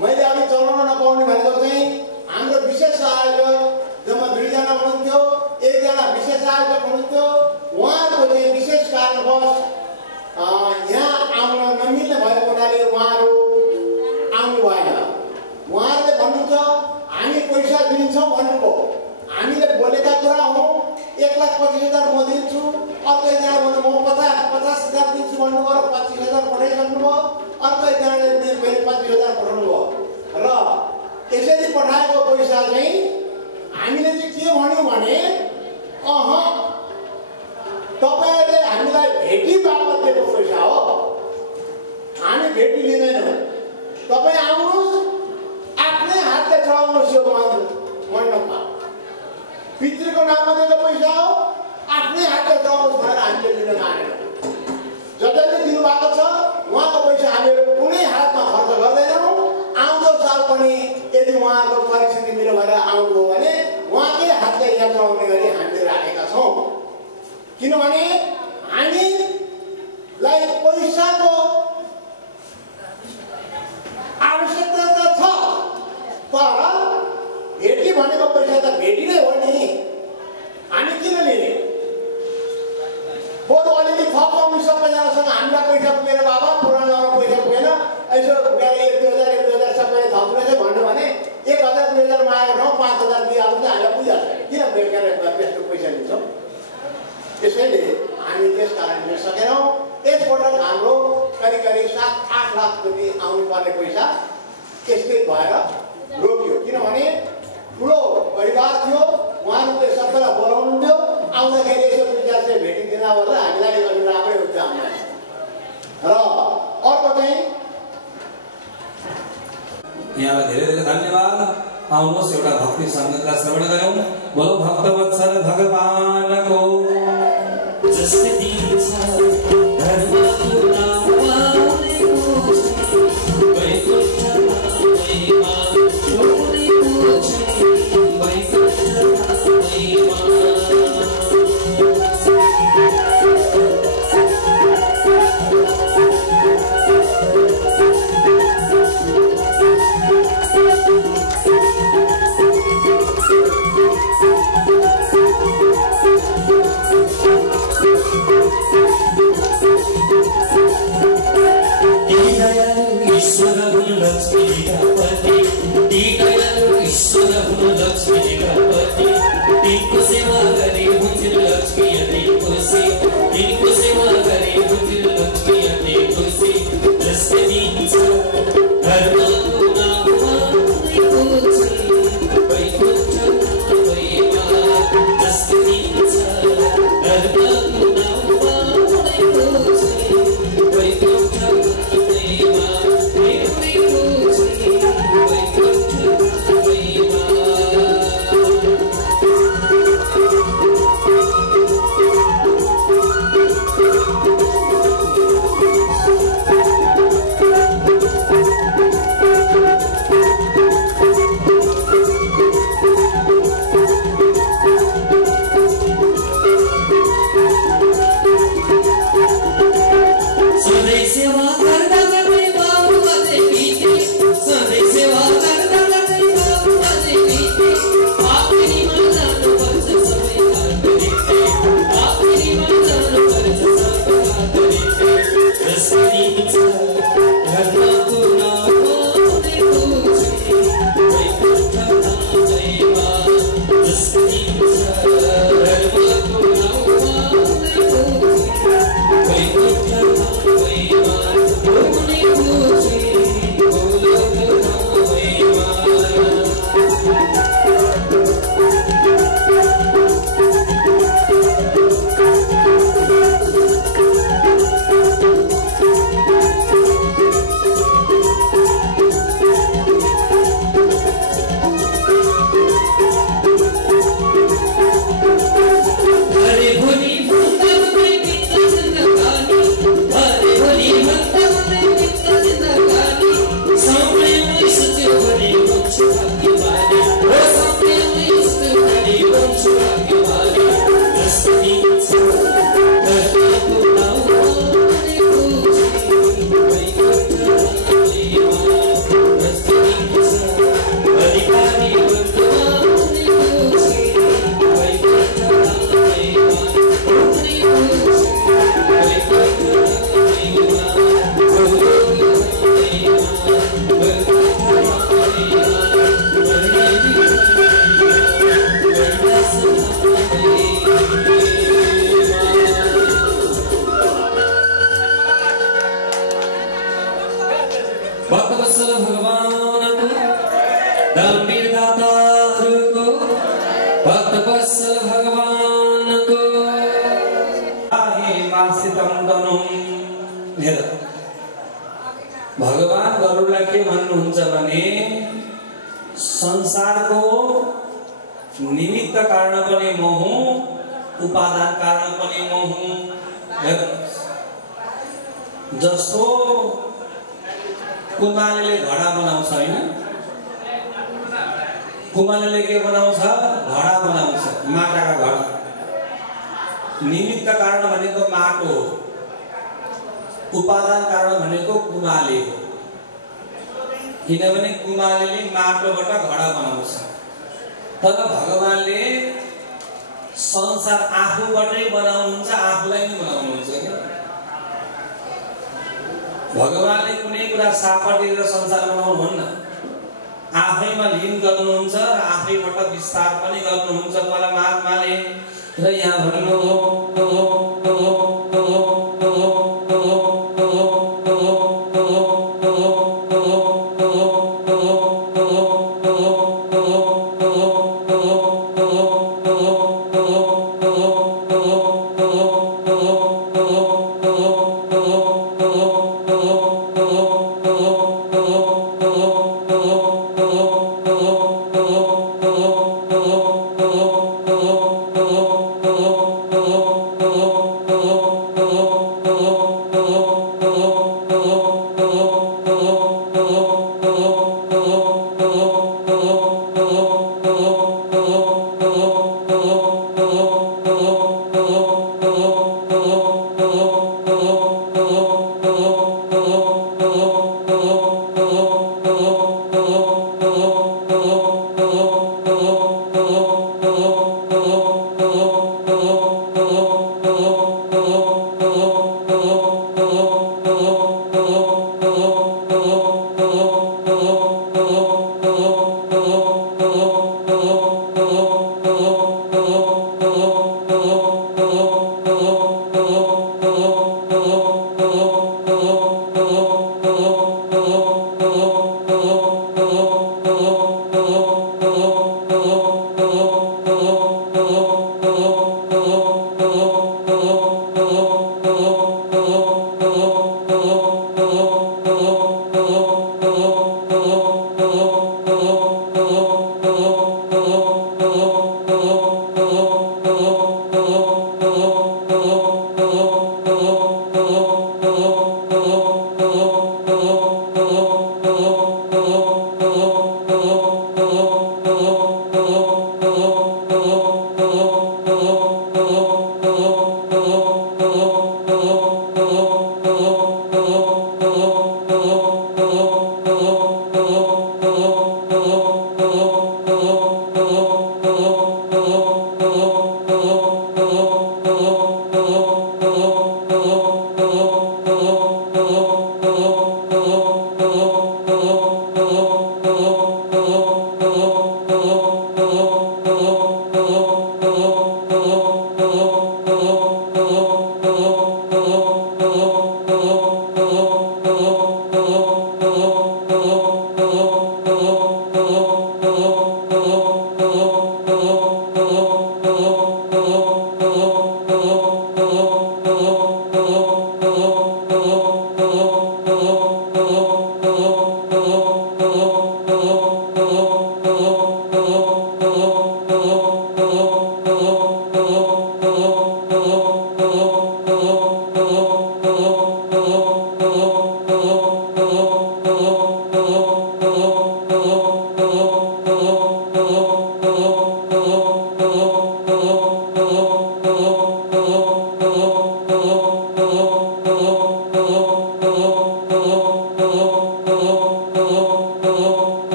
मैले अघि चलाउन नपाउने भनेको चाहिँ हाम्रो विशेष आयोजक जम्मा 2 जना हुनुहुन्थ्यो। एकजना विशेष आयोजक हुनुहुन्थ्यो। उहाँको चाहिँ विशेष कारणवश यहाँ आउन नमिल्ने भएको हुनाले उहाँहरू आउनु भएन। उहाँहरूले भन्नुहुन्छ हामी पैसा दिन्छौँ भन्नुभयो। हामीले बोलेका कुरा हो 1,25,000 म दिन्छु। अर्को एकजना भन्नु म 50,000 दिन्छु भन्नुभयो र 25,000 पठाइसक्नुभयो। अर्को एकजनाले फेरि 25,000 पठाउनु भयो। र यसरी पठाएको पैसा चाहिँ हामीले चाहिँ के भन्यौँ भने तपाईँहरूले हामीलाई भेटी बापत दिएको पैसा हो, हामी भेटी लिँदैनौँ। तपाईँ आउनुहोस् आफ्नै हातले चढाउनुहोस् यो मण्डपमा। पितृको नाममा दिएको पैसा हो, आफ्नै हातले चढाउनुहोस् भनेर हामीले लिन मानेनौँ। जसले दिनुभएको छ उहाँको पैसा हामीहरू कुनै हालतमा खर्च गर्दैनौँ। आउँदो साल पनि यदि उहाँको परिस्थिति मिल्यो भएर आउनुभयो भने उहाँकै हातले यहाँ चढाउने गरी हामीले राखेका छौँ। किनभने हामीलाई पैसाको आवश्यकता त छ, तर भेटी भनेको पैसा त भेटी नै हो नि। हामी किन लिने? बरु अलिअलि थप आउनु सबैजनासँग हामीलाई पैसा पुगेन बाबा, पुरानोमा पैसा पुगेन, यसो 1,000 सबैले थप्नु भन्यो भने 1,000 2,000 मागेको ठाउँ 5,000 दिइहाल्नु त हामीलाई पुगिहाल्छ। किन त्यस्तो पैसा लिन्छौँ? त्यसैले हामी त्यस कारण लिन सकेनौँ। यसपटक हाम्रो करिब 7-8 लाख जति आउनुपर्ने पैसा यस्तै भएर रोकियो। किनभने ठुलो परिवार थियो, उहाँहरूले सबैलाई बोलाउनुहुन्थ्यो। आउँदाखेरि यसो विचार चाहिँ भेटिदिन होला हामीलाई अलि राम्रै हुन्छ हामीलाई। र अर्को चाहिँ यहाँलाई धेरै धेरै धन्यवाद। आउनुहोस् एउटा भक्ति सङ्गीतका श्रवण गरौँ। बोलो भक्तवत्सल भगवानको जसले दिन्छ धर्मको नाममा वैकुण्ठमा महिमा छोडेको छ वैकुण्ठमा महिमा। भगवानको दाम्भिर दाताहरूको भक्तवत्सल भगवानको आहे मासितम तनुम। हेर भगवान गरुडलाई के भन्नुहुन्छ भने संसारको निमित्त कारण पनि म हुँ, उपादान कारण पनि म हुँ। जस्तो कुमालेले घडा बनाउँछ हैन, कुमालेले के बनाउँछ? घडा बनाउँछ, माटाका घडा। निमित्त कारण भनेको माटो हो, उपादान कारण भनेको कुमाले हो। किनभने कुमालेले माटोबाट घडा बनाउँछ, तर भगवानले संसार आफूबाटै बनाउनुहुन्छ, आफूलाई नै बनाउनुहुन्छ के। भगवानले कुनै कुरा सापटेर संसार बनाउनुहुन्न, आफैमा लीन गर्नुहुन्छ र आफैबाट विस्तार पनि गर्नुहुन्छ परमात्माले। र यहाँ भन्नुभयो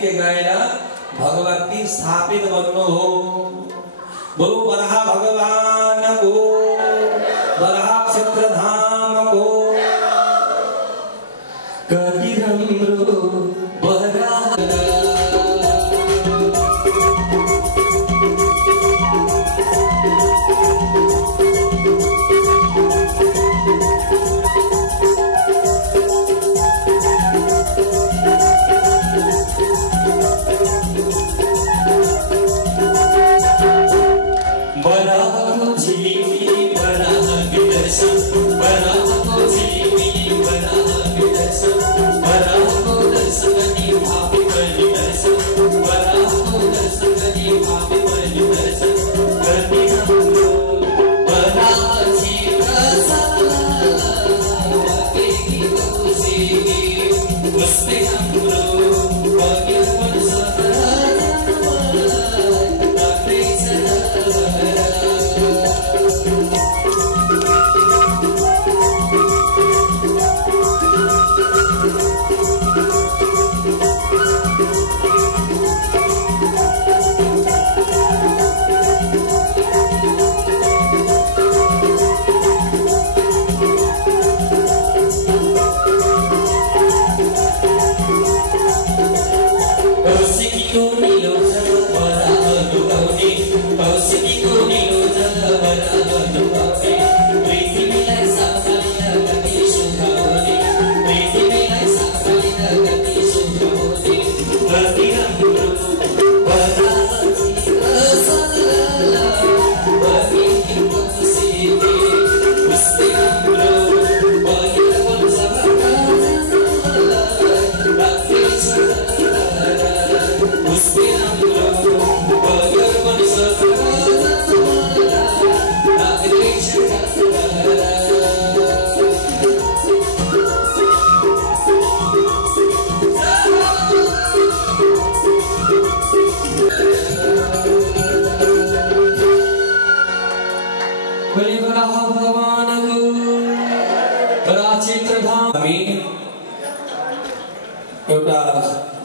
के गाएर भगवती स्थापित गर्नु हो। बोलो बराह भगवान को, बराह क्षेत्र धाम को। कति राम्रो बराह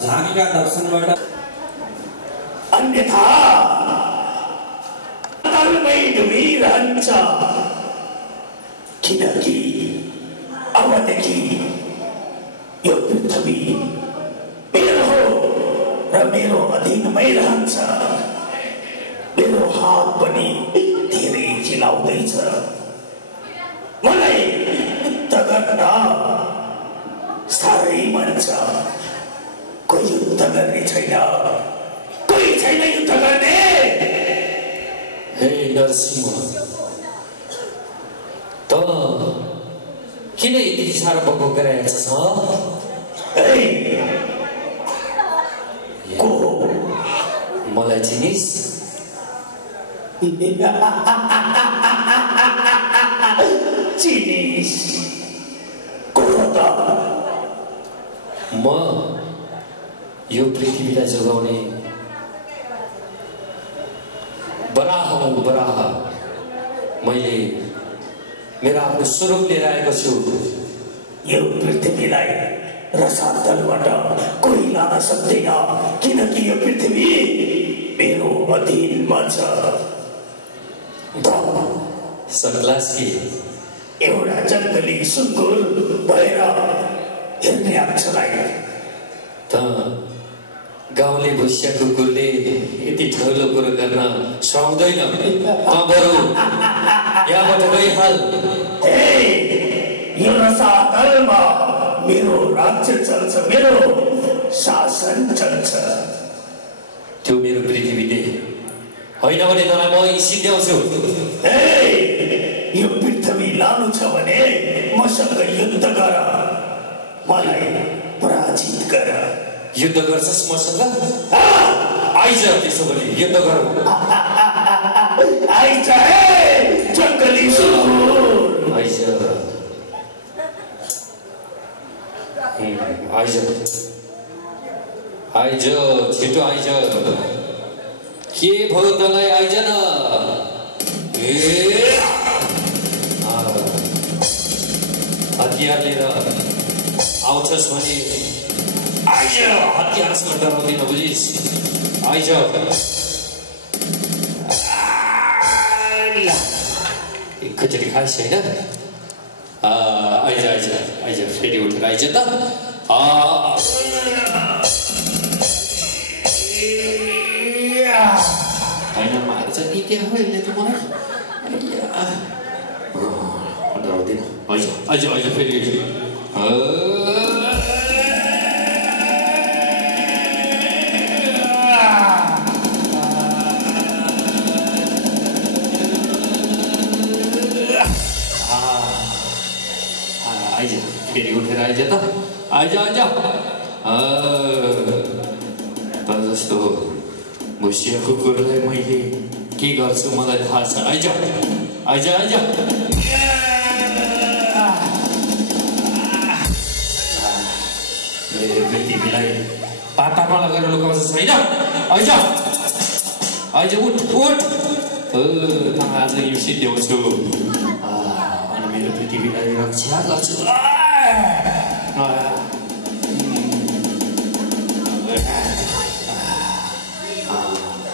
झाँकीका दर्शनबाट अन्यथा तलमै डुबिरहन्छ। किनकि अबदेखि यो पृथ्वी मेरो हो र मेरो अधीनमै रहन्छ। मेरो हात पनि धेरै चिलाउँदैछ। मलाई युद्ध गर्न साह्रै मन छ। कोही युद्ध गर्ने छैन, कोही छैन युद्ध गर्ने। हे नरसिंह, त किन यति साह्रो बको गराएछ? को मलाई चिनिस्? चिनिस् को त? म यो पृथ्वीलाई जोगाउने बराह हुँ। बराह मैले मेरो आफ्नो स्वरूप लिएर आएको छु। यो पृथ्वीलाई रसातलबाट कोही लान सक्दैन, किनकि यो पृथ्वी मेरो अधीनमा छ। सग्लासकी एउटा जङ्गली सुँगुर भएर हेर्ने आँक्षलाई त गाउँले भुस्या कुकुरले यति ठुलो कुरो गर्न सक्दैन। बरु यहाँबाट गइहाल। यो रसातलमा मेरो राज्य चल्छ, मेरो शासन चल्छ। त्यो मेरो पृथ्वीले होइन भने तँलाई म सिद्ध्याउँछु। यो पृथ्वी लानु छ भने मसँग युद्ध गर, मलाई पराजित गर। युद्ध गर्छस् मसँग? आइज त्यसो भने युद्ध गरौँ। आइज जङ्गली सुँगुर, आइज आइज आइज, छिटो आइज। के भयो तँलाई? आइज न। हतियार लिएर आउँछस् भने आइज हतियारसँग डराउँदिन बुझिस् आइज एकैचोटि खाइस् होइन आइज आइज आइज फेरि उठेर आइज त होइन मार्छ नि त्यहाँ हो यसले त मलाई डराउँदिन आइज आइज आइज फेरि आइज फेरि उठेर आइज त आइज आइज त जस्तो भुसिया कुकुरलाई मैले के गर्छु मलाई थाहा छ आइज आइज आइज मेरो पृथ्वीलाई पाटामा लगाएर लुकाउँछ छैन आइज आइज उठ उठ आज यो सिद्ध्याउँछु अनि मेरो पृथ्वीलाई रक्षा गर्छु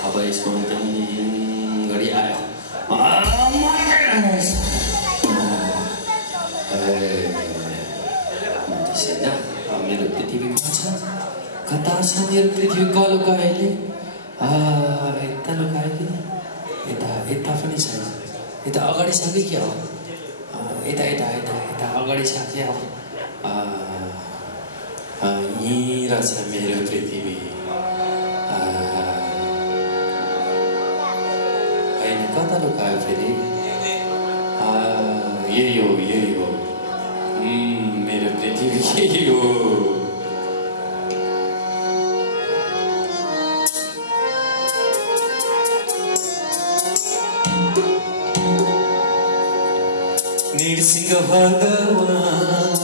अब यसको घडी आयो मेरो पृथ्वी कता छ मेरो पृथ्वी कलुकाएले यता लुकायो यता यता पनि छैन यता अगाडि छ कि क्या हो यता यता यता यता अगाडि छ क्या हो यहीँ रहेछ मेरो पृथ्वी होइन कता लुकायो फेरि यही हो मेरो पृथ्वी यही हो नृसिंह भगवान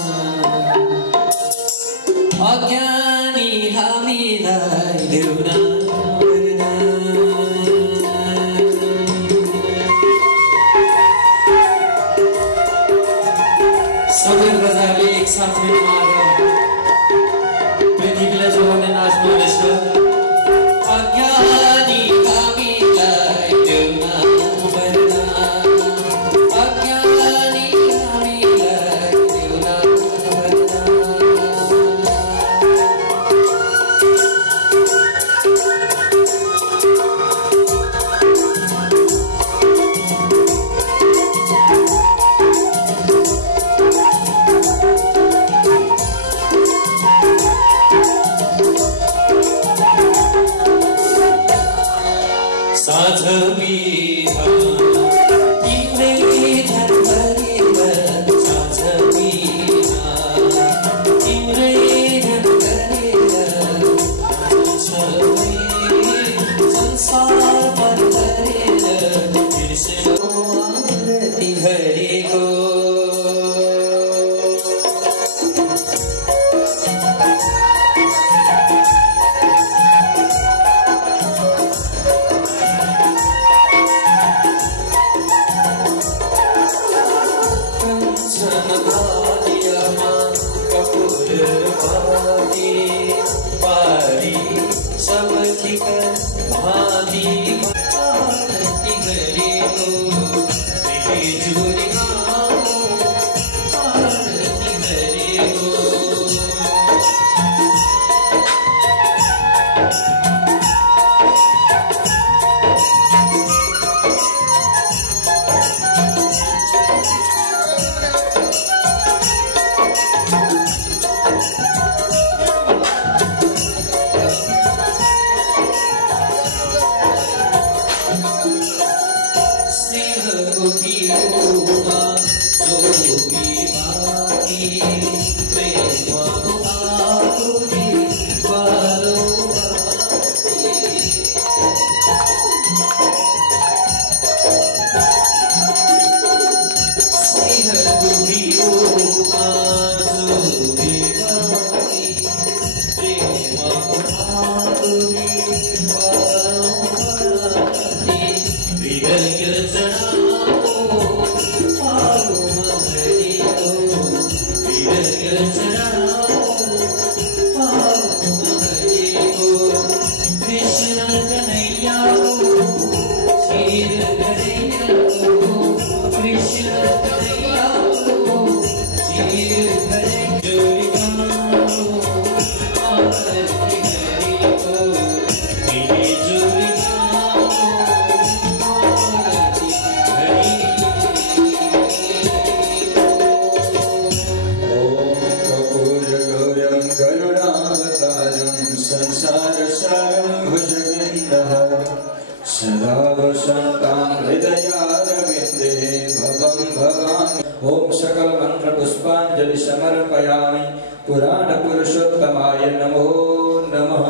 अज्ञानी हामीलाई देउन सबै प्रजाले एकसाथ मिलेर पृथ्वीलाई जोगाउने नाच्नु रहेछ अज्ञानी हामीलाई देउन ओम सकल मंत्र पुष्पांजलि समर्पयामि पुराण पुरुषोत्तमाय नमो नमः।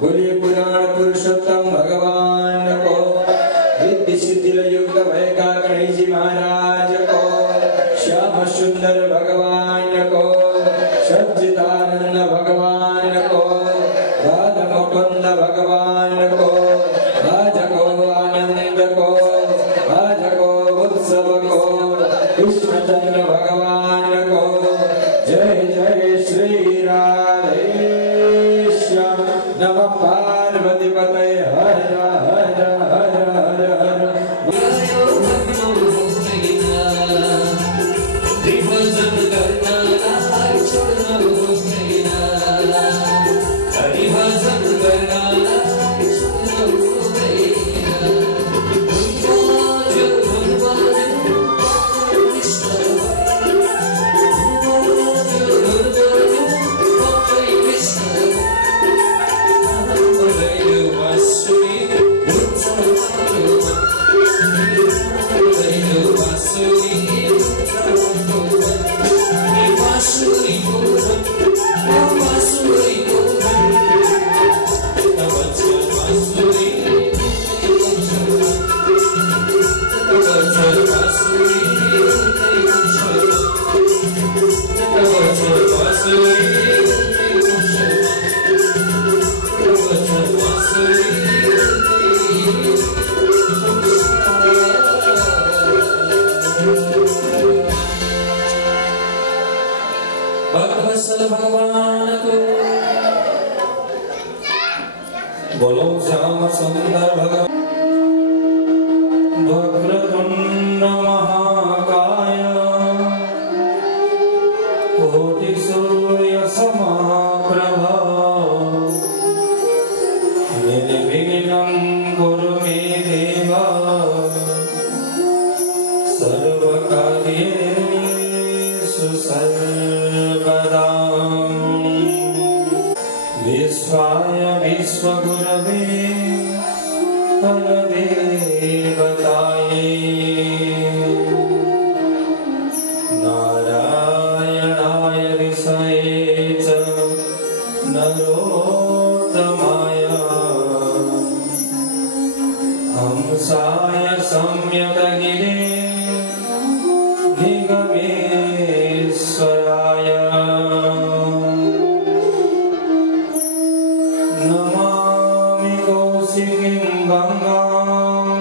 बोलिए पुराण पुरुषोत्तम भगवान को, रिद्धि सिद्धि युक्त भयका गणेश जी महाराज को, श्याम सुंदर भगवान को, सच्चिदानंद भगवान को, राधा मुकुंद भगवान को, राज को आनंद को, राज को उत्सव को, कृष्णचंद्र भगवान को, जय जय श्री राधे श्याम। नमः पार्वती पतये हर हर हर हर हर। भगवान को बोलो श्याम सुंदर भगवान। वक्रतुंड महाकाय कोटि सूर्य समप्रभा निर्विघ्नं कुरु मे देव सर्वकार्येषु सर्वदा। विश्वाय विश्वगुरवे परदेवताये नारायणाय ऋषये च नरोत्तमाय हंसाय सम्यक् निगमेश्वराय नमामि कौशिकीं गंगां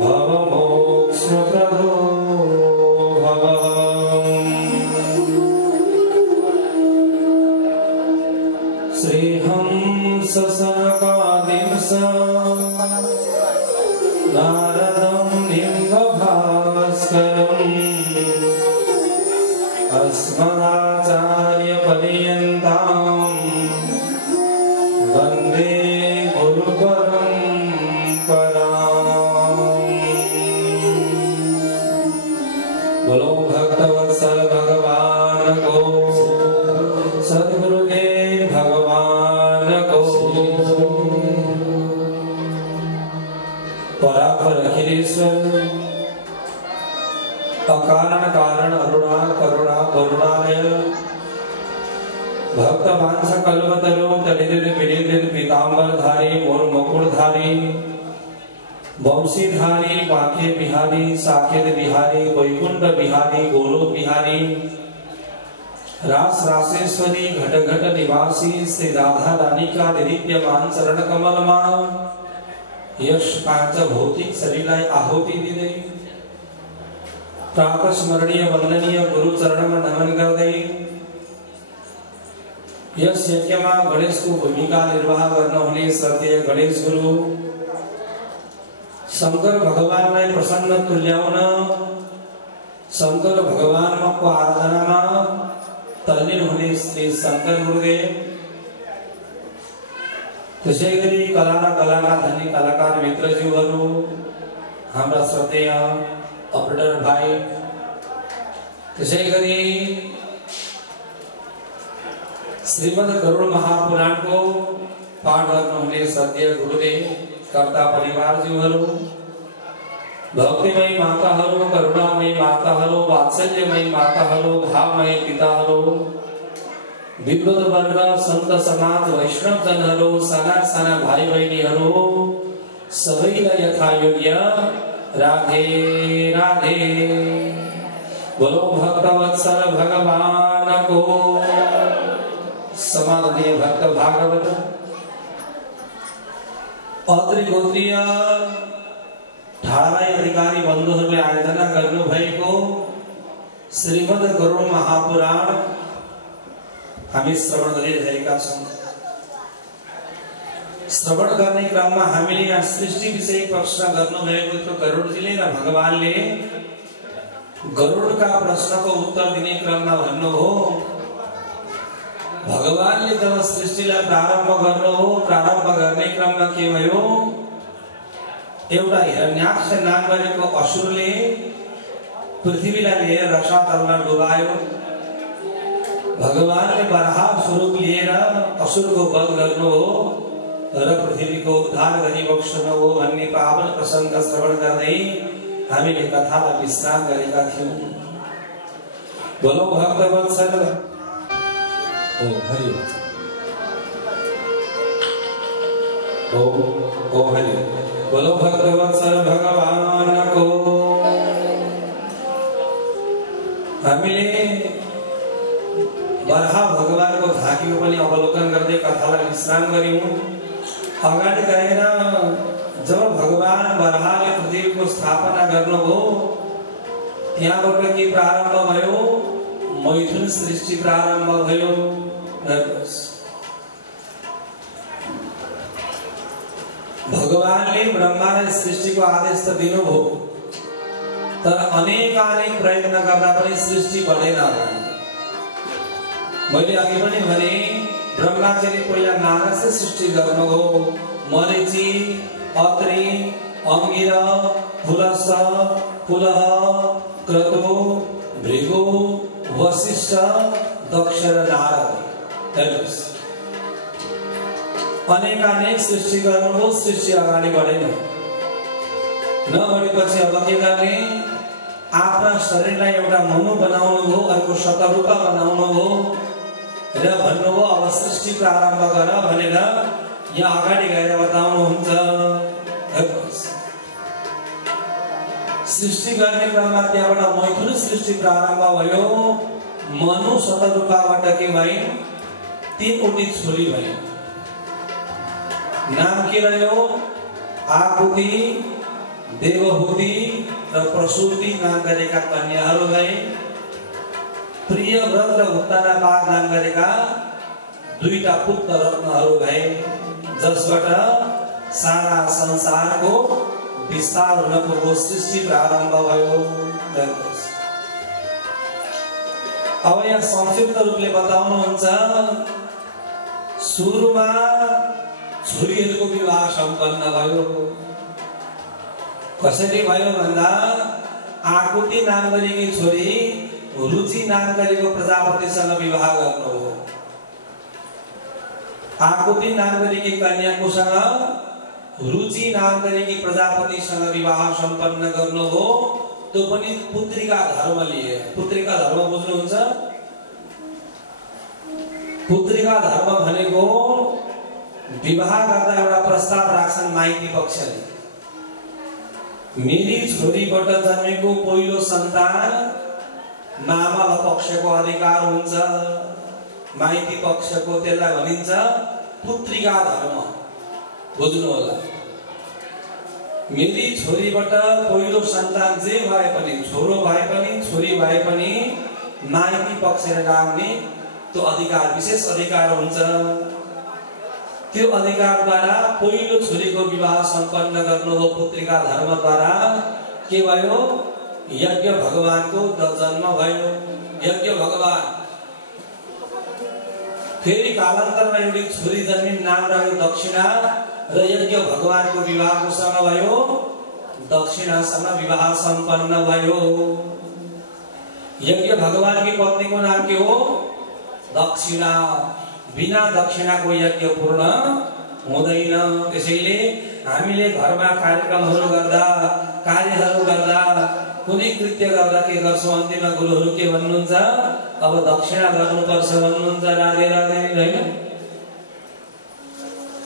भवमोक्षप्रदो भवम्। श्रीहंससनकादिंस नारदं निम्बभास्करम् अस्मदाचार्यपर्यन्तां वन्दे गुरुपरम्पराम्। बोलो भक्तवत्सल भगवान को, सद्गुरुदेव भगवान को। परापर अखिलेश्वर अकारण कारण अरुणा करुणा करुणालय भक्त मानस कल्पतरु तडिदिर पिडिदिर पीतांबरधारी मोर मुकुटधारी वंशीधारी बांके बिहारी साकेत बिहारी वैकुंठ बिहारी गोलोक बिहारी रास रासेश्वरी घट घट निवासी श्री राधा रानी का नित्यमान चरण कमल मा यश कांच भौतिक शरीराय आहुति दी गई। प्रातः स्मरणीय वंदनीय गुरु चरण में नमन कर दे। यश यज्ञ में गणेश को भूमिका निर्वाह करने होने सत्य गणेश गुरु शंकर भगवानलाई प्रसन्न तुल्याउन शंकर भगवानको आराधनामा तल्लीन हुने श्री शंकर गुरुदेव, त्यसैगरी कला र कलाका धनी कलाकार मित्रज्यूहरू, हाम्रा श्रद्धेय अपरेटर भाइ, त्यसैगरी श्रीमद् गरुड महापुराणको पाठ गर्नुहुने श्रद्धेय गुरुदेव, कर्ता परिवारज्यूहरू, भक्तिमय माताहरू, करुणामय माताहरू, वात्सल्यमय माताहरू, भावमय पिताहरू, विद्वत वर्ग, सन्त समाज, वैष्णव जनहरू, साना साना भाइ बहिनीहरू, सबैलाई यथायोग्य राधे राधे। बोलो भक्तवत्सल भगवानको। समादरणीय भक्त भागवत अत्रि गोत्रीय ठाडाराई अधिकारी बन्धुहरूले आयोजना गर्नुभएको श्रीमद् गरुड महापुराण हामी श्रवण गरिरहेका छौं। श्रवण गर्ने क्रममा हामीले यहाँ सृष्टि विषय प्रश्न गर्नुभएको थियो गरुडजीले र भगवानले गरुडका प्रश्नको उत्तर दिने क्रममा भन्नुभयो, भगवानले जब सृष्टिलाई प्रारम्भ गर्नुभयो, प्रारम्भ गर्ने क्रममा के भयो, एउटा हिरण्याक्ष नाम गरेको असुरले पृथ्वीलाई लिएर रसातलमा डुबायो। भगवानले वराह स्वरूप लिएर असुरको वध गर्नुभयो र पृथ्वीको उद्धार गरी बक्सनुभयो भन्ने पावन प्रसङ्ग श्रवण गर्दै हामीले कथालाई विश्राम गरेका थियौं। बोलो भक्तवत्सल ओ हरि ओ हरि। बोलो भक्तवत्सल भगवानको। हामीले वराह भगवानको झाँकीको पनि अवलोकन गर्दै कथालाई विश्राम गर्यौं। अगाडि गएर जब भगवान वराहले पृथ्वीको स्थापना गर्नुभयो, त्यहाँबाट के प्रारम्भ भयो, मैथुन सृष्टि प्रारम्भ भयो। भगवानले ब्रह्मालाई सृष्टिको आदेश त दिनुभयो, तर अनेकानेक प्रयत्न गर्दा पनि सृष्टि बढेन। मैले अघि पनि भने ब्रह्माजीले पहिला नारदले सृष्टि गर्नुभयो। मरीचि, अत्रि, अंगिर, पुलस्त, पुलह, क्रतु, भृगु, वशिष्ठ, दक्ष र नारद। अनेकानेक सृष्टि गर्नुभयो, सृष्टि अगाडि बढेन। नबढेपछि अब के गर्ने, आफ्ना शरीरलाई एउटा मनु बनाउनु भयो, अर्को शतरूपा बनाउनु भयो र भन्नुभयो अब सृष्टि प्रारम्भ गर भनेर यहाँ अगाडि गएर बताउनुहुन्छ। सृष्टि गर्ने क्रममा त्यहाँबाट मैथुन सृष्टि प्रारम्भ भयो। मनु शतरूपाबाट के भए, 3वटी छोरी भए। नाम के रह्यो, आकुति, देवहूति र प्रसूति नाम गरेका कन्याहरू भए। प्रियव्रत र उत्तरापाद नाम गरेका 2टा पुत्र रत्नहरू भए, जसबाट सारा संसारको विस्तार हुन पुग्यो, सृष्टि प्रारम्भ भयो। अब यहाँ संक्षिप्त रूपले बताउनुहुन्छ, सुरुमा छोरीहरूको विवाह सम्पन्न भयो। कसरी भयो भन्दा, आकुति नाम गरेकी छोरी रुचि नाम गरेको प्रजापतिसँग विवाह गर्नुभयो। आकुति नाम गरेकी कन्या कोसँग रुचि नाम गरेकी प्रजापतिसँग विवाह सम्पन्न गर्नुभयो। त्यो पनि पुत्रिका धर्म लिए। पुत्रिका धर्म बुझ्नुहुन्छ? पुत्रिका धर्म भनेको विवाह गर्दा एउटा प्रस्ताव राख्छन् माइती पक्षले, मेरी छोरीबाट जन्मेको पहिलो सन्तान मामा पक्षको अधिकार हुन्छ। माइती पक्षको त्यसलाई भनिन्छ पुत्रिका धर्म। बुझ्नु होला, मेरी छोरीबाट पहिलो सन्तान जे भए पनि, छोरो भए पनि छोरी भए पनि, माइती पक्षले राख्ने त्यो अधिकार, विशेष अधिकार हुन्छ। त्यो अधिकारद्वारा पहिलो छोरीको विवाह सम्पन्न गर्नुभयो पुत्रिका धर्मद्वारा। के भयो? यज्ञ भगवानको जन्म भयो। यज्ञ भगवान फेरि कालान्तरमा एउटी छोरी जन्मिन, नाम रह्यो दक्षिणा, र यज्ञ भगवानको विवाहसँग भयो। दक्षिणासँग विवाह सम्पन्न भयो। यज्ञ भगवानकी पत्नीको नाम के हो? दक्षिणा। बिना दक्षिणाको यज्ञ पूर्ण हुँदैन। त्यसैले हामीले घरमा कार्यक्रमहरू गर्दा, कार्यहरू गर्दा, कुनै कृत्य गर्दा के गर्छौं? अन्तिममा गुरुहरू के भन्नुहुन्छ? अब दक्षिणा गर्नुपर्छ भन्नुहुन्छ। राधे राधे, हैन?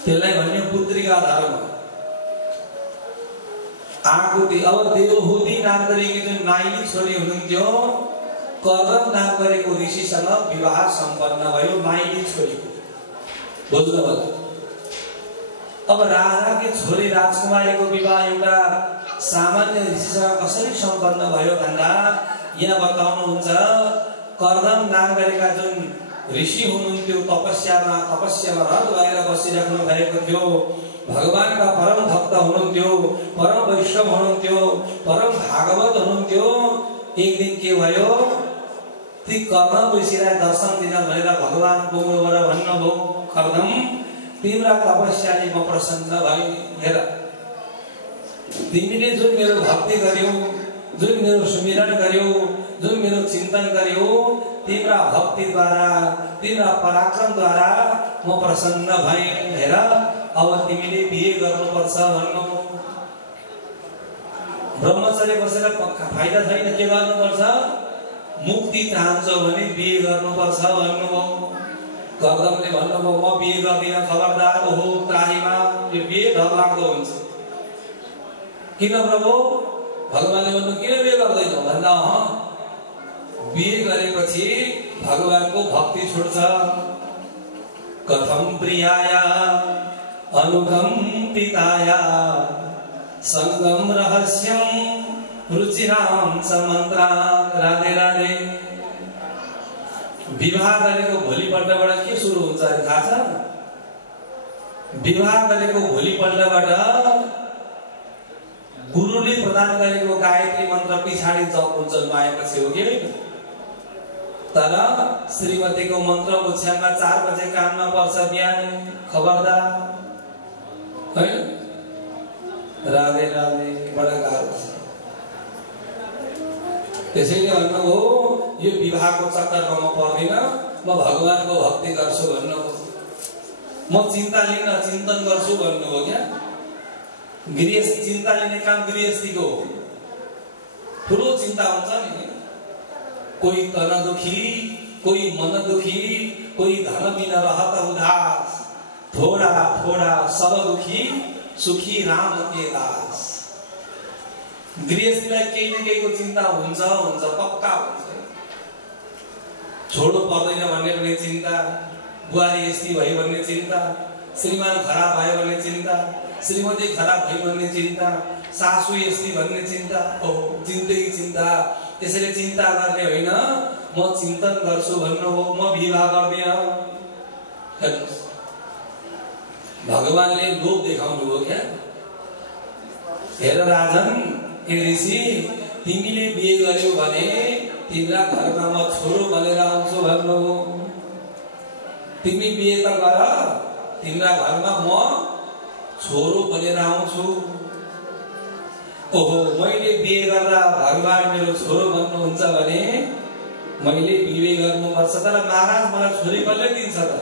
त्यसलाई भन्ने पुत्रिका धर्म। आकुति। अब देवहूति नाम गरेकी जुन माइली छोरी हुनुहुन्थ्यो, कर्दम नाम गरेको ऋषिसँग विवाह सम्पन्न भयो माइली छोरीको। बुझ्नु होला? अब राजाकी छोरी राजकुमारीको विवाह एउटा सामान्य ऋषिसँग कसरी सम्पन्न भयो भन्दा यहाँ बताउनुहुन्छ, कर्दम नाम गरेका जुन ऋषि हुनुहुन्थ्यो तपस्यामा रत भएर बसिराख्नु भएको थियो, भगवानका परम भक्त हुनुहुन्थ्यो, परम वैष्णव हुनुहुन्थ्यो, परम भागवत हुनुहुन्थ्यो। एक दिन के भयो? ती कर्दम ऋषिलाई दर्शन दिन भनेर भगवान पुग्नुभयो। भन्नुभयो, कर्दम तिम्रा तपस्याले म प्रसन्न भएँ। हेर, तिमीले जुन मेरो भक्ति गर्यौ, जुन मेरो सुमिरन गर्यौ, जुन मेरो चिन्तन गर्यौ, तिम्रा भक्तिद्वारा, तिम्रा पराक्रमद्वारा म प्रसन्न भएँ। हेर, अब तिमीले बिहे गर्नुपर्छ भन्नु। ब्रह्मचर्य बसेर फाइदा छैन। के गर्नुपर्छ? मुक्ति चाहन्छौ भने बिहे गर्नुपर्छ भन्नुभयो। कर्दमले भन्नुभयो, म बिहे गर्दिन, खबरदार। ओहो त्राहीमा यो बिहे डरलाग्दो हुन्छ। किन प्रभु? भगवानले भन्नु, किन बिहे गर्दैनौ भन्दा बिहे गरेपछि भगवानको भक्ति छुट्छ। कथम प्रियाया अनुकम्पिताया संगम रहस्यम रुचिराम समन्त्रा। राधे राधे। विवाह गरेको भोलिपल्टबाट के सुरु हुन्छ थाहा छ? विवाह गरेको भोलिपल्टबाट गुरुले प्रदान गरेको गायत्री मन्त्र पछाडि जप हुन्छ मायापछि, हो कि होइन? तर श्रीमतीको मन्त्र ओछ्यानमा 4 बजे कानमा पर्छ बिहान, खबरदार, हैन? राधे राधे। बडा गाह्रो छ। त्यसैले भन्नुभयो, यो विवाहको चक्करमा म पर्दिन, म भगवानको भक्ति गर्छु भन्नुभयो। म चिन्ता लिन चिन्तन गर्छु भन्नुभयो। क्या गृहस्थ चिन्ता लिने काम गृहस्थीको हो। ठुलो चिन्ता हुन्छ नि। कोही तन दुखी, कोही मन दुखी, कोही धन बिना रहत उदास, थोड़ा थोड़ा सब दुखी, सुखी राम के दास। गृहस्थीलाई केही न केहीको चिन्ता हुन्छ, पक्का हुन्छ। छोडो पर्दैन भन्ने पनि चिन्ता, बुहारी यस्ती भयो भन्ने चिन्ता, श्रीमान खराब भयो भन्ने चिन्ता, श्रीमती खराब भयो भन्ने चिन्ता, सासू यस्ती भन्ने चिन्ता, जिन्दगी चिन्ता। त्यसैले चिन्ता गर्ने होइन, म चिन्तन गर्छु भन्नु हो, म विवाह गर्दिन। हेर्नुहोस्, भगवानले लोभ देखाउनु हो। क्या हेर राजन, हे ऋषि, तिमीले बिहे गर्यौ भने तिम्रा घरमा म छोरो बनेर आउँछु भन्नु हो। तिमी बिहे त गर, तिम्रा घरमा म छोरो बनेर आउँछु। ओहो, मैले बिहे गर्दा भगवान मेरो छोरो बन्नुहुन्छ भने मैले बिहे गर्नुपर्छ। तर महाराज, मलाई छोरी कसले दिन्छ त?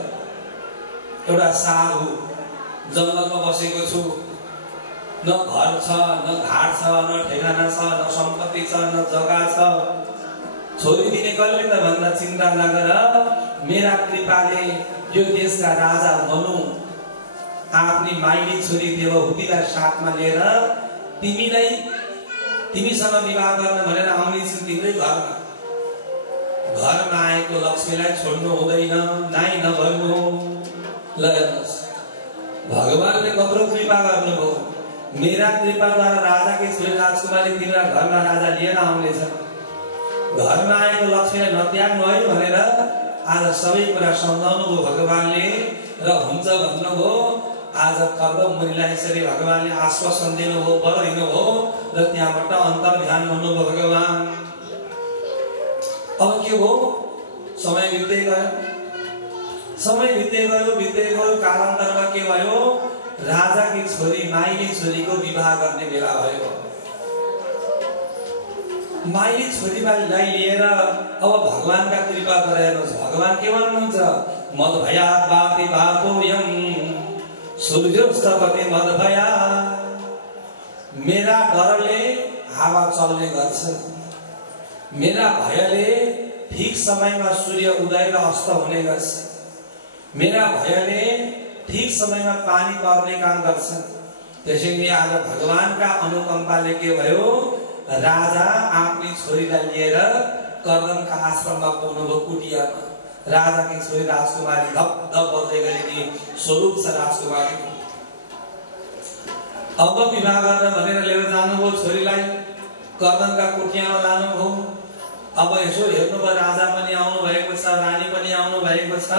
एउटा साधु जंगलमा बसेको छु, न घर छ, न घाट छ, न ठेगाना छ, न सम्पत्ति छ, न जग्गा छ। छोरी दिने कसले त भन्दा चिन्ता नगर। मेरा कृपाले यो देशका राजा मनु आफ्नी माइली छोरी देवहूतिलाई साथमा लिएर तिमीसँग विवाह गर्न भनेर आउने छिन् तिम्रै घरमा। घरमा आएको लक्ष्मीलाई छोड्नु हुँदैन, नाइ नभन्नु। ल हेर्नुहोस्, भगवानले कत्रो कृपा गर्नुभयो। मेरा कृपाद्वारा राजाकी छोरी राजकुमारी तिम्रा घरमा राजा लिएर आउनेछ। घरमा आएको लक्ष्मीलाई नत्याग्नु है भनेर आज सबै कुरा सम्झाउनु भयो भगवानले। र हुन्छ भन्नुभयो, आज कर्दम मुनिलाई यसरी भगवानले आश्वासन दिनुभयो, वर दिनुभयो र त्यहाँबाट अन्तर्ध्यान हुनुभयो भगवान। अब के हो, समय बित्दै गयो, समय बित्दै गयो। कालान्तरमा के भयो, राजाकी छोरी माइली छोरीको विवाह गर्ने बेला भयो। माइली छोरीलाई लिएर अब भगवानका कृपा गराइनुहोस्। भगवान के भन्नुहुन्छ, मद भयात् वाति वातोऽयं सूर्योस्तपति मद भया। मेरा डरले हावा चल्ने गर्छ, मेरा भयले ठीक समयमा सूर्य उदय र अस्त हुने गर्छ, मेरा भयले ठीक समयमा पानी पर्ने काम गर्छ। त्यसैले आज भगवानका अनुकम्पाले के भयो, राजा आफ्नी छोरीलाई लिएर कर्दमका आश्रममा पुग्नुभयो कुटियामा। राजाकी छोरी राजकुमारी धप धप बज्दै गरेकी स्वरूप छ राजकुमारी। अब विवाह गर्न भनेर लिएर जानुभयो छोरीलाई, कर्दमका कुटियामा लानुभयो। अब यसो हेर्नुभयो, राजा पनि आउनु भएको छ, रानी पनि आउनु भएको छ,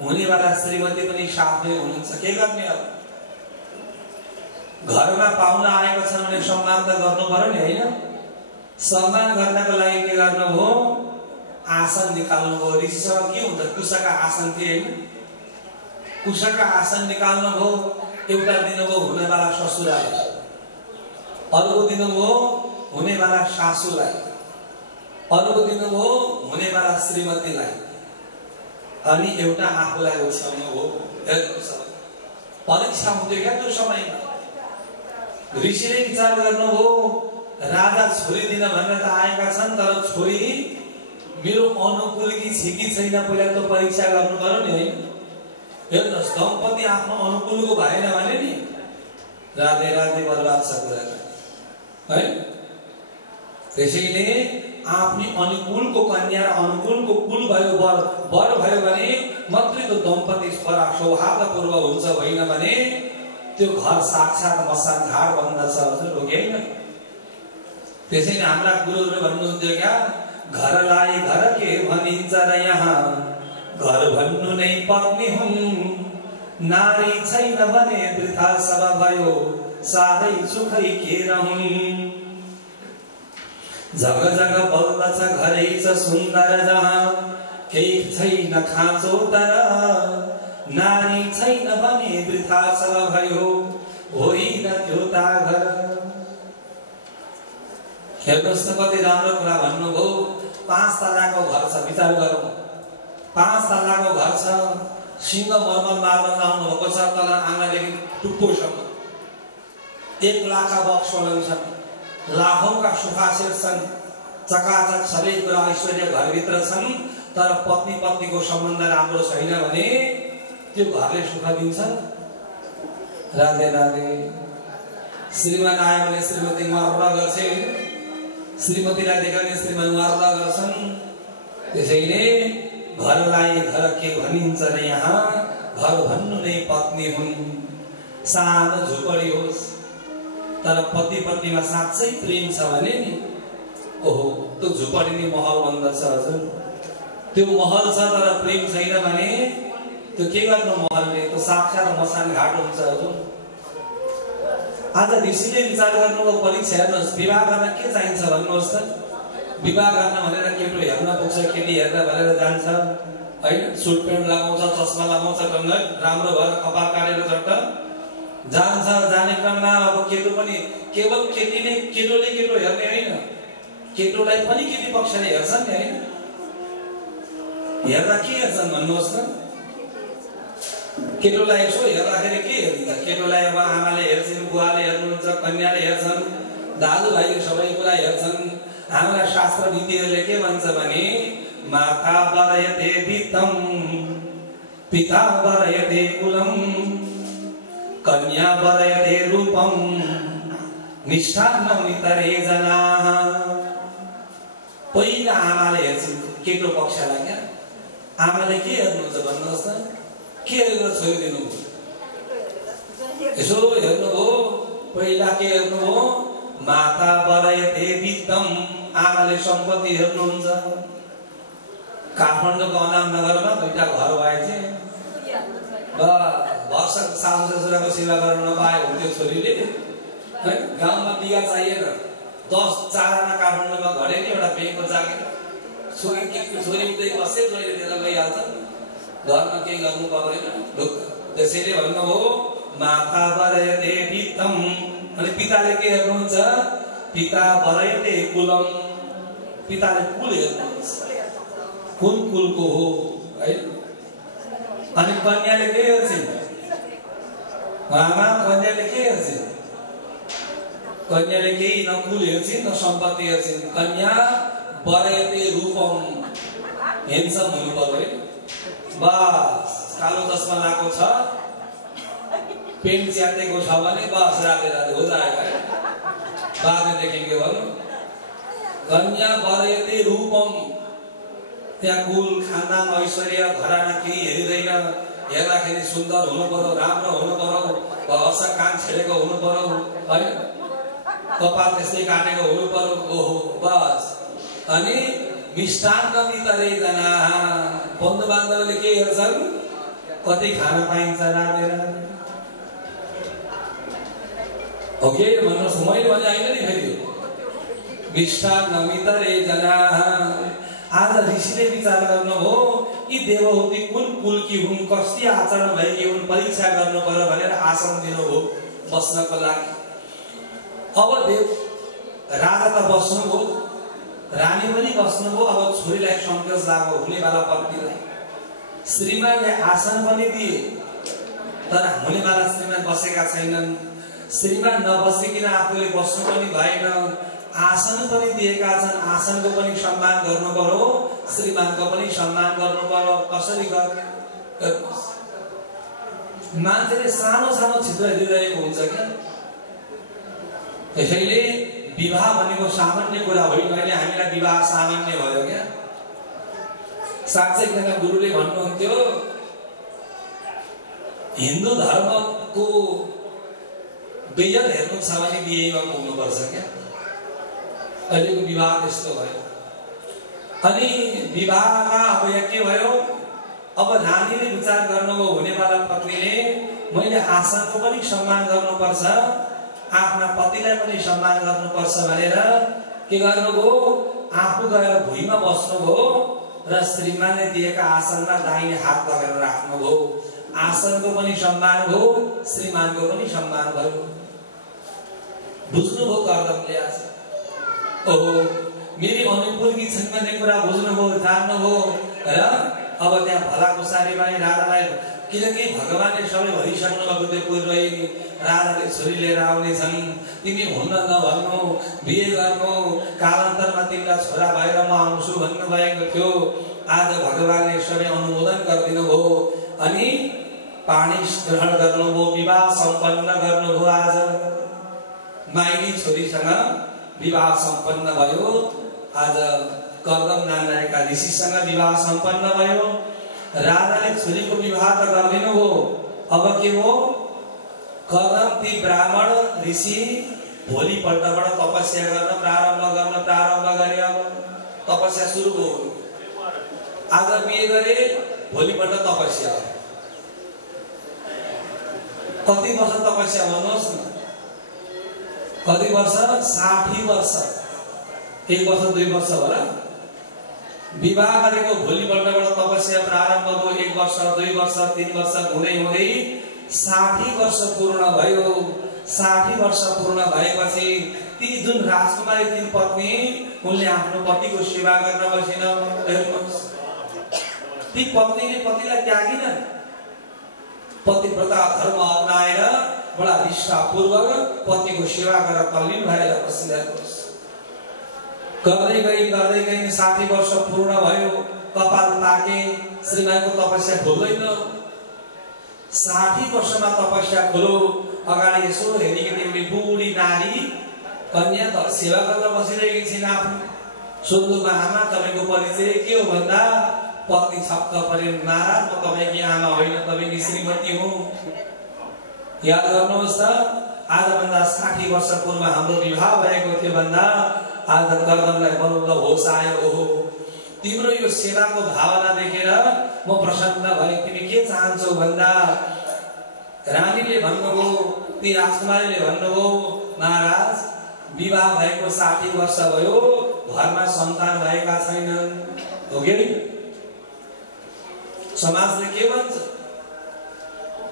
हुनेवाला श्रीमती पनि साथमै हुनुहुन्छ। के गर्ने, अब घरमा पाहुना आएको छ भने सम्मान त गर्नु पर्यो नि, हैन? सम्मान गर्नको लागि के गर्नुभयो, आसन निकाल्नुभयो। ऋषिसँग के हुन्छ, कुशका आसन थिए, हैन? कुशका आसन निकाल्नुभयो। एउटा दिनुभयो हुनेवाला ससुरालाई, अर्को दिनुभयो हुनेवाला सासूलाई, अर्को दिनुभयो हुनेवाला श्रीमतीलाई, अनि एउटा आफूलाई ओछ्याउनु हो। हेर्नुहोस्, परीक्षा हुन्थ्यो क्या त्यो समयमा। ऋषिले विचार गर्नुभयो, राजा छोरी दिन भनेर त आएका छन्, तर छोरी मेरो अनुकूलकी छ कि छैन पहिला त परीक्षा गर्नु पर्यो नि, हैन? हेर्नुहोस्, दम्पति आफ्नो अनुकूलको भएन भने नि राधे राधे बर्बाद छ कुरा, है? त्यसैले आफ्नी अनुकूलको कन्या र अनुकूलको कुल भयो, वर भयो भने मात्रै त्यो दम्पति सौहार्दपूर्व हुन्छ, होइन भने त्यो घर साक्षात मसान झाड बन्दछ। हजुर हो कि होइन? त्यसैले हाम्रा गुरुहरू भन्नुहुन्थ्यो क्या, घरलाई घर के भनिन्छ र यहाँ घर भन्नु नै पत्नी हुन्, नारी छैन भने वृथा सब भयो, साह्रै सुखै के रहन्। जग जग बल्दछ घरै छ सुन्दर, जहाँ केही छैन खाँचो, तर नारी छैन भने वृथा सब भयो, होइन त्यो ता घर। हेर्नुहोस् त कति राम्रो कुरा भन्नुभयो। 5 तलाको घर छ, विचार गरौँ, 5 तलाको घर छ, सिंह मर्मल मार्न लाउनु भएको छ, तल आँगनदेखि टुप्पोसम्म 1 लाख बक्स छन्, लाखौंका सुखासेर छन्, चकाचक सबै कुरा ऐश्वर्य घरभित्र छन्, तर पत्नी पत्नीको सम्बन्ध राम्रो छैन भने त्यो घरले सुख दिन्छ? राधे राधे। श्रीमान आयो भने श्रीमती मर्न गर्छ, श्रीमतीलाई देख्यो भने श्रीमान मर्न गर्छन्। त्यसैले घरलाई घर के भनिन्छ र यहाँ घर भन्नु नै पत्नी हुन्। सानो झुपडी होस् तर पति पत्नीमा साँच्चै प्रेम छ भने नि, ओहो त्यो झुपडी नै महल बन्दछ। हजुर, त्यो महल छ तर प्रेम छैन भने त्यो के गर्नु महलले, त्यो साक्षात मसान घाट हुन्छ। हजुर, आज ऋषिले विचार गर्नुको परीक्षा हेर्नुहोस्, विवाह गर्न के चाहिन्छ भन्नुहोस् त? विवाह गर्न भनेर केटो हेर्न पुग्छ, केटी हेर्न भनेर जान्छ, हैन? सुट पेन्ट लगाउँछ, चस्मा लगाउँछ, राम्रो भएर कपाल काटेर झट्ट जान्छ। जाने क्रममा अब केटो पनि केवल केटीले केटोले केटो हेर्ने होइन, केटोलाई पनि केटी पक्षले हेर्छन् नि, हैन? हेर्दा के हेर्छन् भन्नुहोस् त? केटोलाई यसो हेर्दाखेरि के हेर्दिन्छ? केटोलाई अब आमाले हेर्छन्, बुवाले हेर्नुहुन्छ, कन्याले हेर्छन्, दाजुभाइले सबै कुरा हेर्छन्। हाम्रा शास्त्र नीतिहरूले के भन्छ भने, माता वरयते वित्तम, पिता वरयते कुलम, कन्या वरयते रूपम, निष्ठान्नं नितरे जनाः। पहिला आमाले हेर्छन् केटो पक्षलाई। क्या आमाले के हेर्नुहुन्छ भन्नुहोस् त? के हेरेर छोरी दिनुभयो? यसो हेर्नुभयो, पहिला के हेर्नुभयो? माता वरयते वित्तम, आमाले सम्पत्ति हेर्नुहुन्छ। काठमाडौँको अनाम नगरमा 2टा घर भए चाहिँ भर्सक सासु ससुराको सेवा गर्न नपाए हुन्थ्यो छोरीले है। गाउँमा बिगा चाहिएन, 10 आना काठमाडौँमा घरे नि एउटा बेको जागिर छोरी उतै बसे जहिले लिएर गइहाल्छ, घरमा केही गर्नु पर्दैन ढुक्क। त्यसैले भन्नु हो माथा बरयते पितम, अनि पिताले के हेर्नुहुन्छ, पिता बरयते कुलम, पिताले कुल हेर्नुहुन्छ कुन कुलको हो है। अनि कन्याले के हेर्छिन्, आमा कन्याले के हेर्छिन्, कन्याले केही न कुल हेर्छिन् न सम्पत्ति हेर्छिन्। कन्या बरयते रूपम, हेन्सम हुनु पर्यो है। बस कालो चस्मा लगाएको छ, पेन्ट च्यातेको छ भने बस राते राते हो जाएगा है, बाद में देखेंगे भन्नु। कन्या बरयते रूपम, त्यहाँ कुल खानदान ऐश्वर्य घराना केही हेरिँदैन, हेर्दाखेरि सुन्दर हुनु पर्यो, राम्रो हुनु पर्यो, हर्ष कान छेडेको हुनु पर्यो है, कपाल त्यस्तै काटेको हुनु पर्यो, ओहो बस। अनि मिष्टान्न वितरेजना, बन्धु बान्धवले के हेर्छन्, कति खान पाइन्छ राते राते। ओके भन्नुहोस्, मैले भने होइन नि फेरि, मिष्टान्न वितरेजना। आज ऋषिले विचार गर्नुभयो यी देवहूति कुन कुलकी हुन्, कस्ती आचरण भएकी हुन्, परीक्षा गर्नु पर्यो भनेर आसन दिनुभयो बस्नको लागि। अब देव राजा त बस्नुभयो, रानी पनि बस्नुभयो, अब छोरीलाई सङ्कोच लाग्यो हुनेवाला पत्नीलाई। श्रीमानले आसन पनि दिए, तर हुनेवाला श्रीमान बसेका छैनन्। श्रीमान नबसिकन आफूले बस्नु पनि भएन, आसन पनि दिएका छन्, आसनको पनि सम्मान गर्नु पर्यो, श्रीमानको पनि सम्मान गर्नु पर्यो। कसरी गर्ने, मान्छेले सानो सानो छिद्र हेरिरहेको हुन्छ क्या। त्यसैले विवाह भनेको सामान्य कुरा होइन, अहिले हामीलाई विवाह सामान्य भयो क्या। साँच्चै एकजना गुरुले भन्नुहुन्थ्यो हिन्दू धर्मको बेजल हेर्नु छ भने बिहेमा पुग्नुपर्छ क्या। अहिलेको विवाह त्यस्तो भयो। अनि विवाहमा अब यहाँ के भयो, अब रानीले विचार गर्नुभयो हुनेवाला पत्नीले, मैले आसनको पनि सम्मान गर्नुपर्छ, आफ्ना पतिलाई पनि सम्मान गर्नुपर्छ भनेर के गर्नुभयो, आफू गएर भुइँमा बस्नुभयो र श्रीमानले दिएका आसनमा दाहिने हात लगेर राख्नुभयो। आसनको पनि सम्मान भयो, श्रीमानको पनि सम्मान भयो। बुझ्नुभयो कर्दमले आज, ओहो मेरी अनुकूलकी छिन् भन्ने कुरा बुझ्नुभयो, जान्नुभयो र अब त्यहाँ भलाकुसारीमा राजालाई, किनकि भगवानले सबै भनिसक्नु भएको त्यो पूर्वै राजाले छोरी लिएर आउनेछन्, तिमी हुन्न नभन्नु, बिहे गर्नु, कालान्तरमा तिमीलाई छोरा भएर म आउँछु भन्नुभएको थियो। आज भगवानले सबै अनुमोदन गरिदिनु भयो, अनि पानी ग्रहण गर्नुभयो, विवाह सम्पन्न गर्नुभयो। आज माइली छोरीसँग विवाह सम्पन्न भयो। आज कर्दम नामका ऋषिसँग विवाह सम्पन्न भयो। राजाले छोरीको विवाह त गरिदिनु हो, अब के हो, कर्दम ती ब्राह्मण ऋषि भोलिपल्टबाट तपस्या गर्न प्रारम्भ गरे। अब तपस्या सुरु भयो। आज बिहे गरे, भोलिपल्ट तपस्या। कति वर्ष तपस्या भन्नुहोस् न, कति वर्ष, 60 वर्ष। 1 वर्ष 2 वर्ष होला। विवाह गरेको भोलिपल्टबाट तपस्या प्रारम्भ भयो। 1 वर्ष 2 वर्ष 3 वर्ष हुँदै हुँदै 60 वर्ष पूर्ण भयो। 60 वर्ष पूर्ण भएपछि ती जुन राजकुमारी तीन पत्नी, उनले आफ्नो पतिको सेवा गर्न बसिन। ती पत्नीले पतिलाई त्यागिनन्, पतिव्रता धर्म अपनाएर बडा निष्ठापूर्वक पतिको सेवा गरेर तल्लीन भएर बसिरहेको। गर्दै गई 60 वर्ष पूर्ण भयो। कपाल ताके, श्रीमानको तपस्या खोल्दैन। 60 वर्षमा तपस्या खोलो, अगाडि यसो हेरिकन एउटी बुढी नारी कन्या त सेवा गर्न बसिरहेकी छिन्। आफ्नो सोध्नुमा, आमा तपाईँको परिचय के हो भन्दा, पत्नी छक्क परे, महाराज म तपाईँकी आमा होइन, तपाईँकी श्रीमती हुँ। याद गर्नुहोस् त, आजभन्दा 60 वर्ष पूर्व हाम्रो विवाह भएको थियो भन्दा आज कर्दमलाई बल्ल होस आयो। ओहो, तिम्रो यो सेवाको भावना देखेर म प्रसन्न भएँ। तिमी के चाहन्छौ भन्दा, रानीले भन्नुभयो, ती राजकुमारीले भन्नुभयो, महाराज विवाह भएको 60 वर्ष भयो, घरमा सन्तान भएका छैनन्। हो कि समाजले के भन्छ?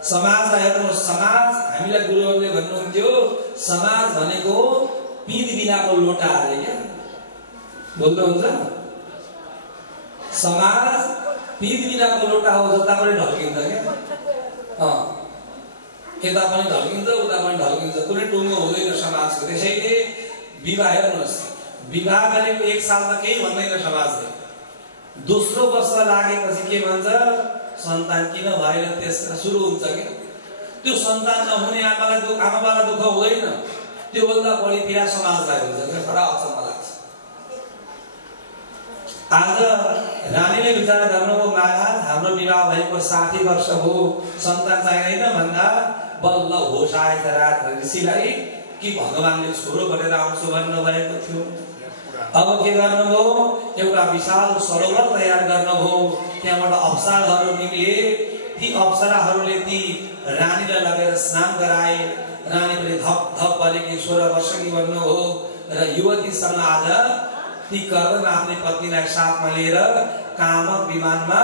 समाजलाई हेर्नुहोस्, समाज हामीलाई गुरुहरूले भन्नुहुन्थ्यो समाज भनेको पिँध बिनाको लोटा अरे क्या। बोल्नुहुन्छ? समाज पिँध बिनाको लोटा हो, जता पनि ढल्किन्छ क्या। यता पनि ढल्किन्छ, उता पनि ढल्किन्छ, कुनै टुङ्गो हुँदैन समाजको। त्यसैले विवाह हेर्नुहोस्, विवाह गरेको 1 सालमा केही भन्दैन समाजले। दोस्रो वर्ष लागेपछि के भन्छ? सन्तान किन भएन? त्यसमा सुरु हुन्छ के त्यो सन्तान नहुने आमाबालाई दुःख हुँदैन, त्योभन्दा बढी पीडा समाजलाई हुन्छ क्या। बडा अचम्म लाग्छ। आज रानीले विचार गर्नुभयो, महाराज हाम्रो विवाह भएको 60 वर्ष हो, सन्तान चाहिँदैन भन्दा बल्ल होस आएछ रात ऋषिलाई कि भगवानले छोरो भनेर आउँछु भन्नुभएको थियो। अब के गर्नुभयो? एउटा विशाल सरोवर तयार गर्नुभयो। त्यहाँबाट अप्सराहरू निक्ले। ती अप्सराहरूले ती रानीलाई लगेर स्नान गराए। रानी पनि धप धप परेकी 16 वर्षकी बन्नुभयो र युवतीसँग आज ती कर्ण आफ्नै पत्नीलाई साथमा लिएर कामक विमानमा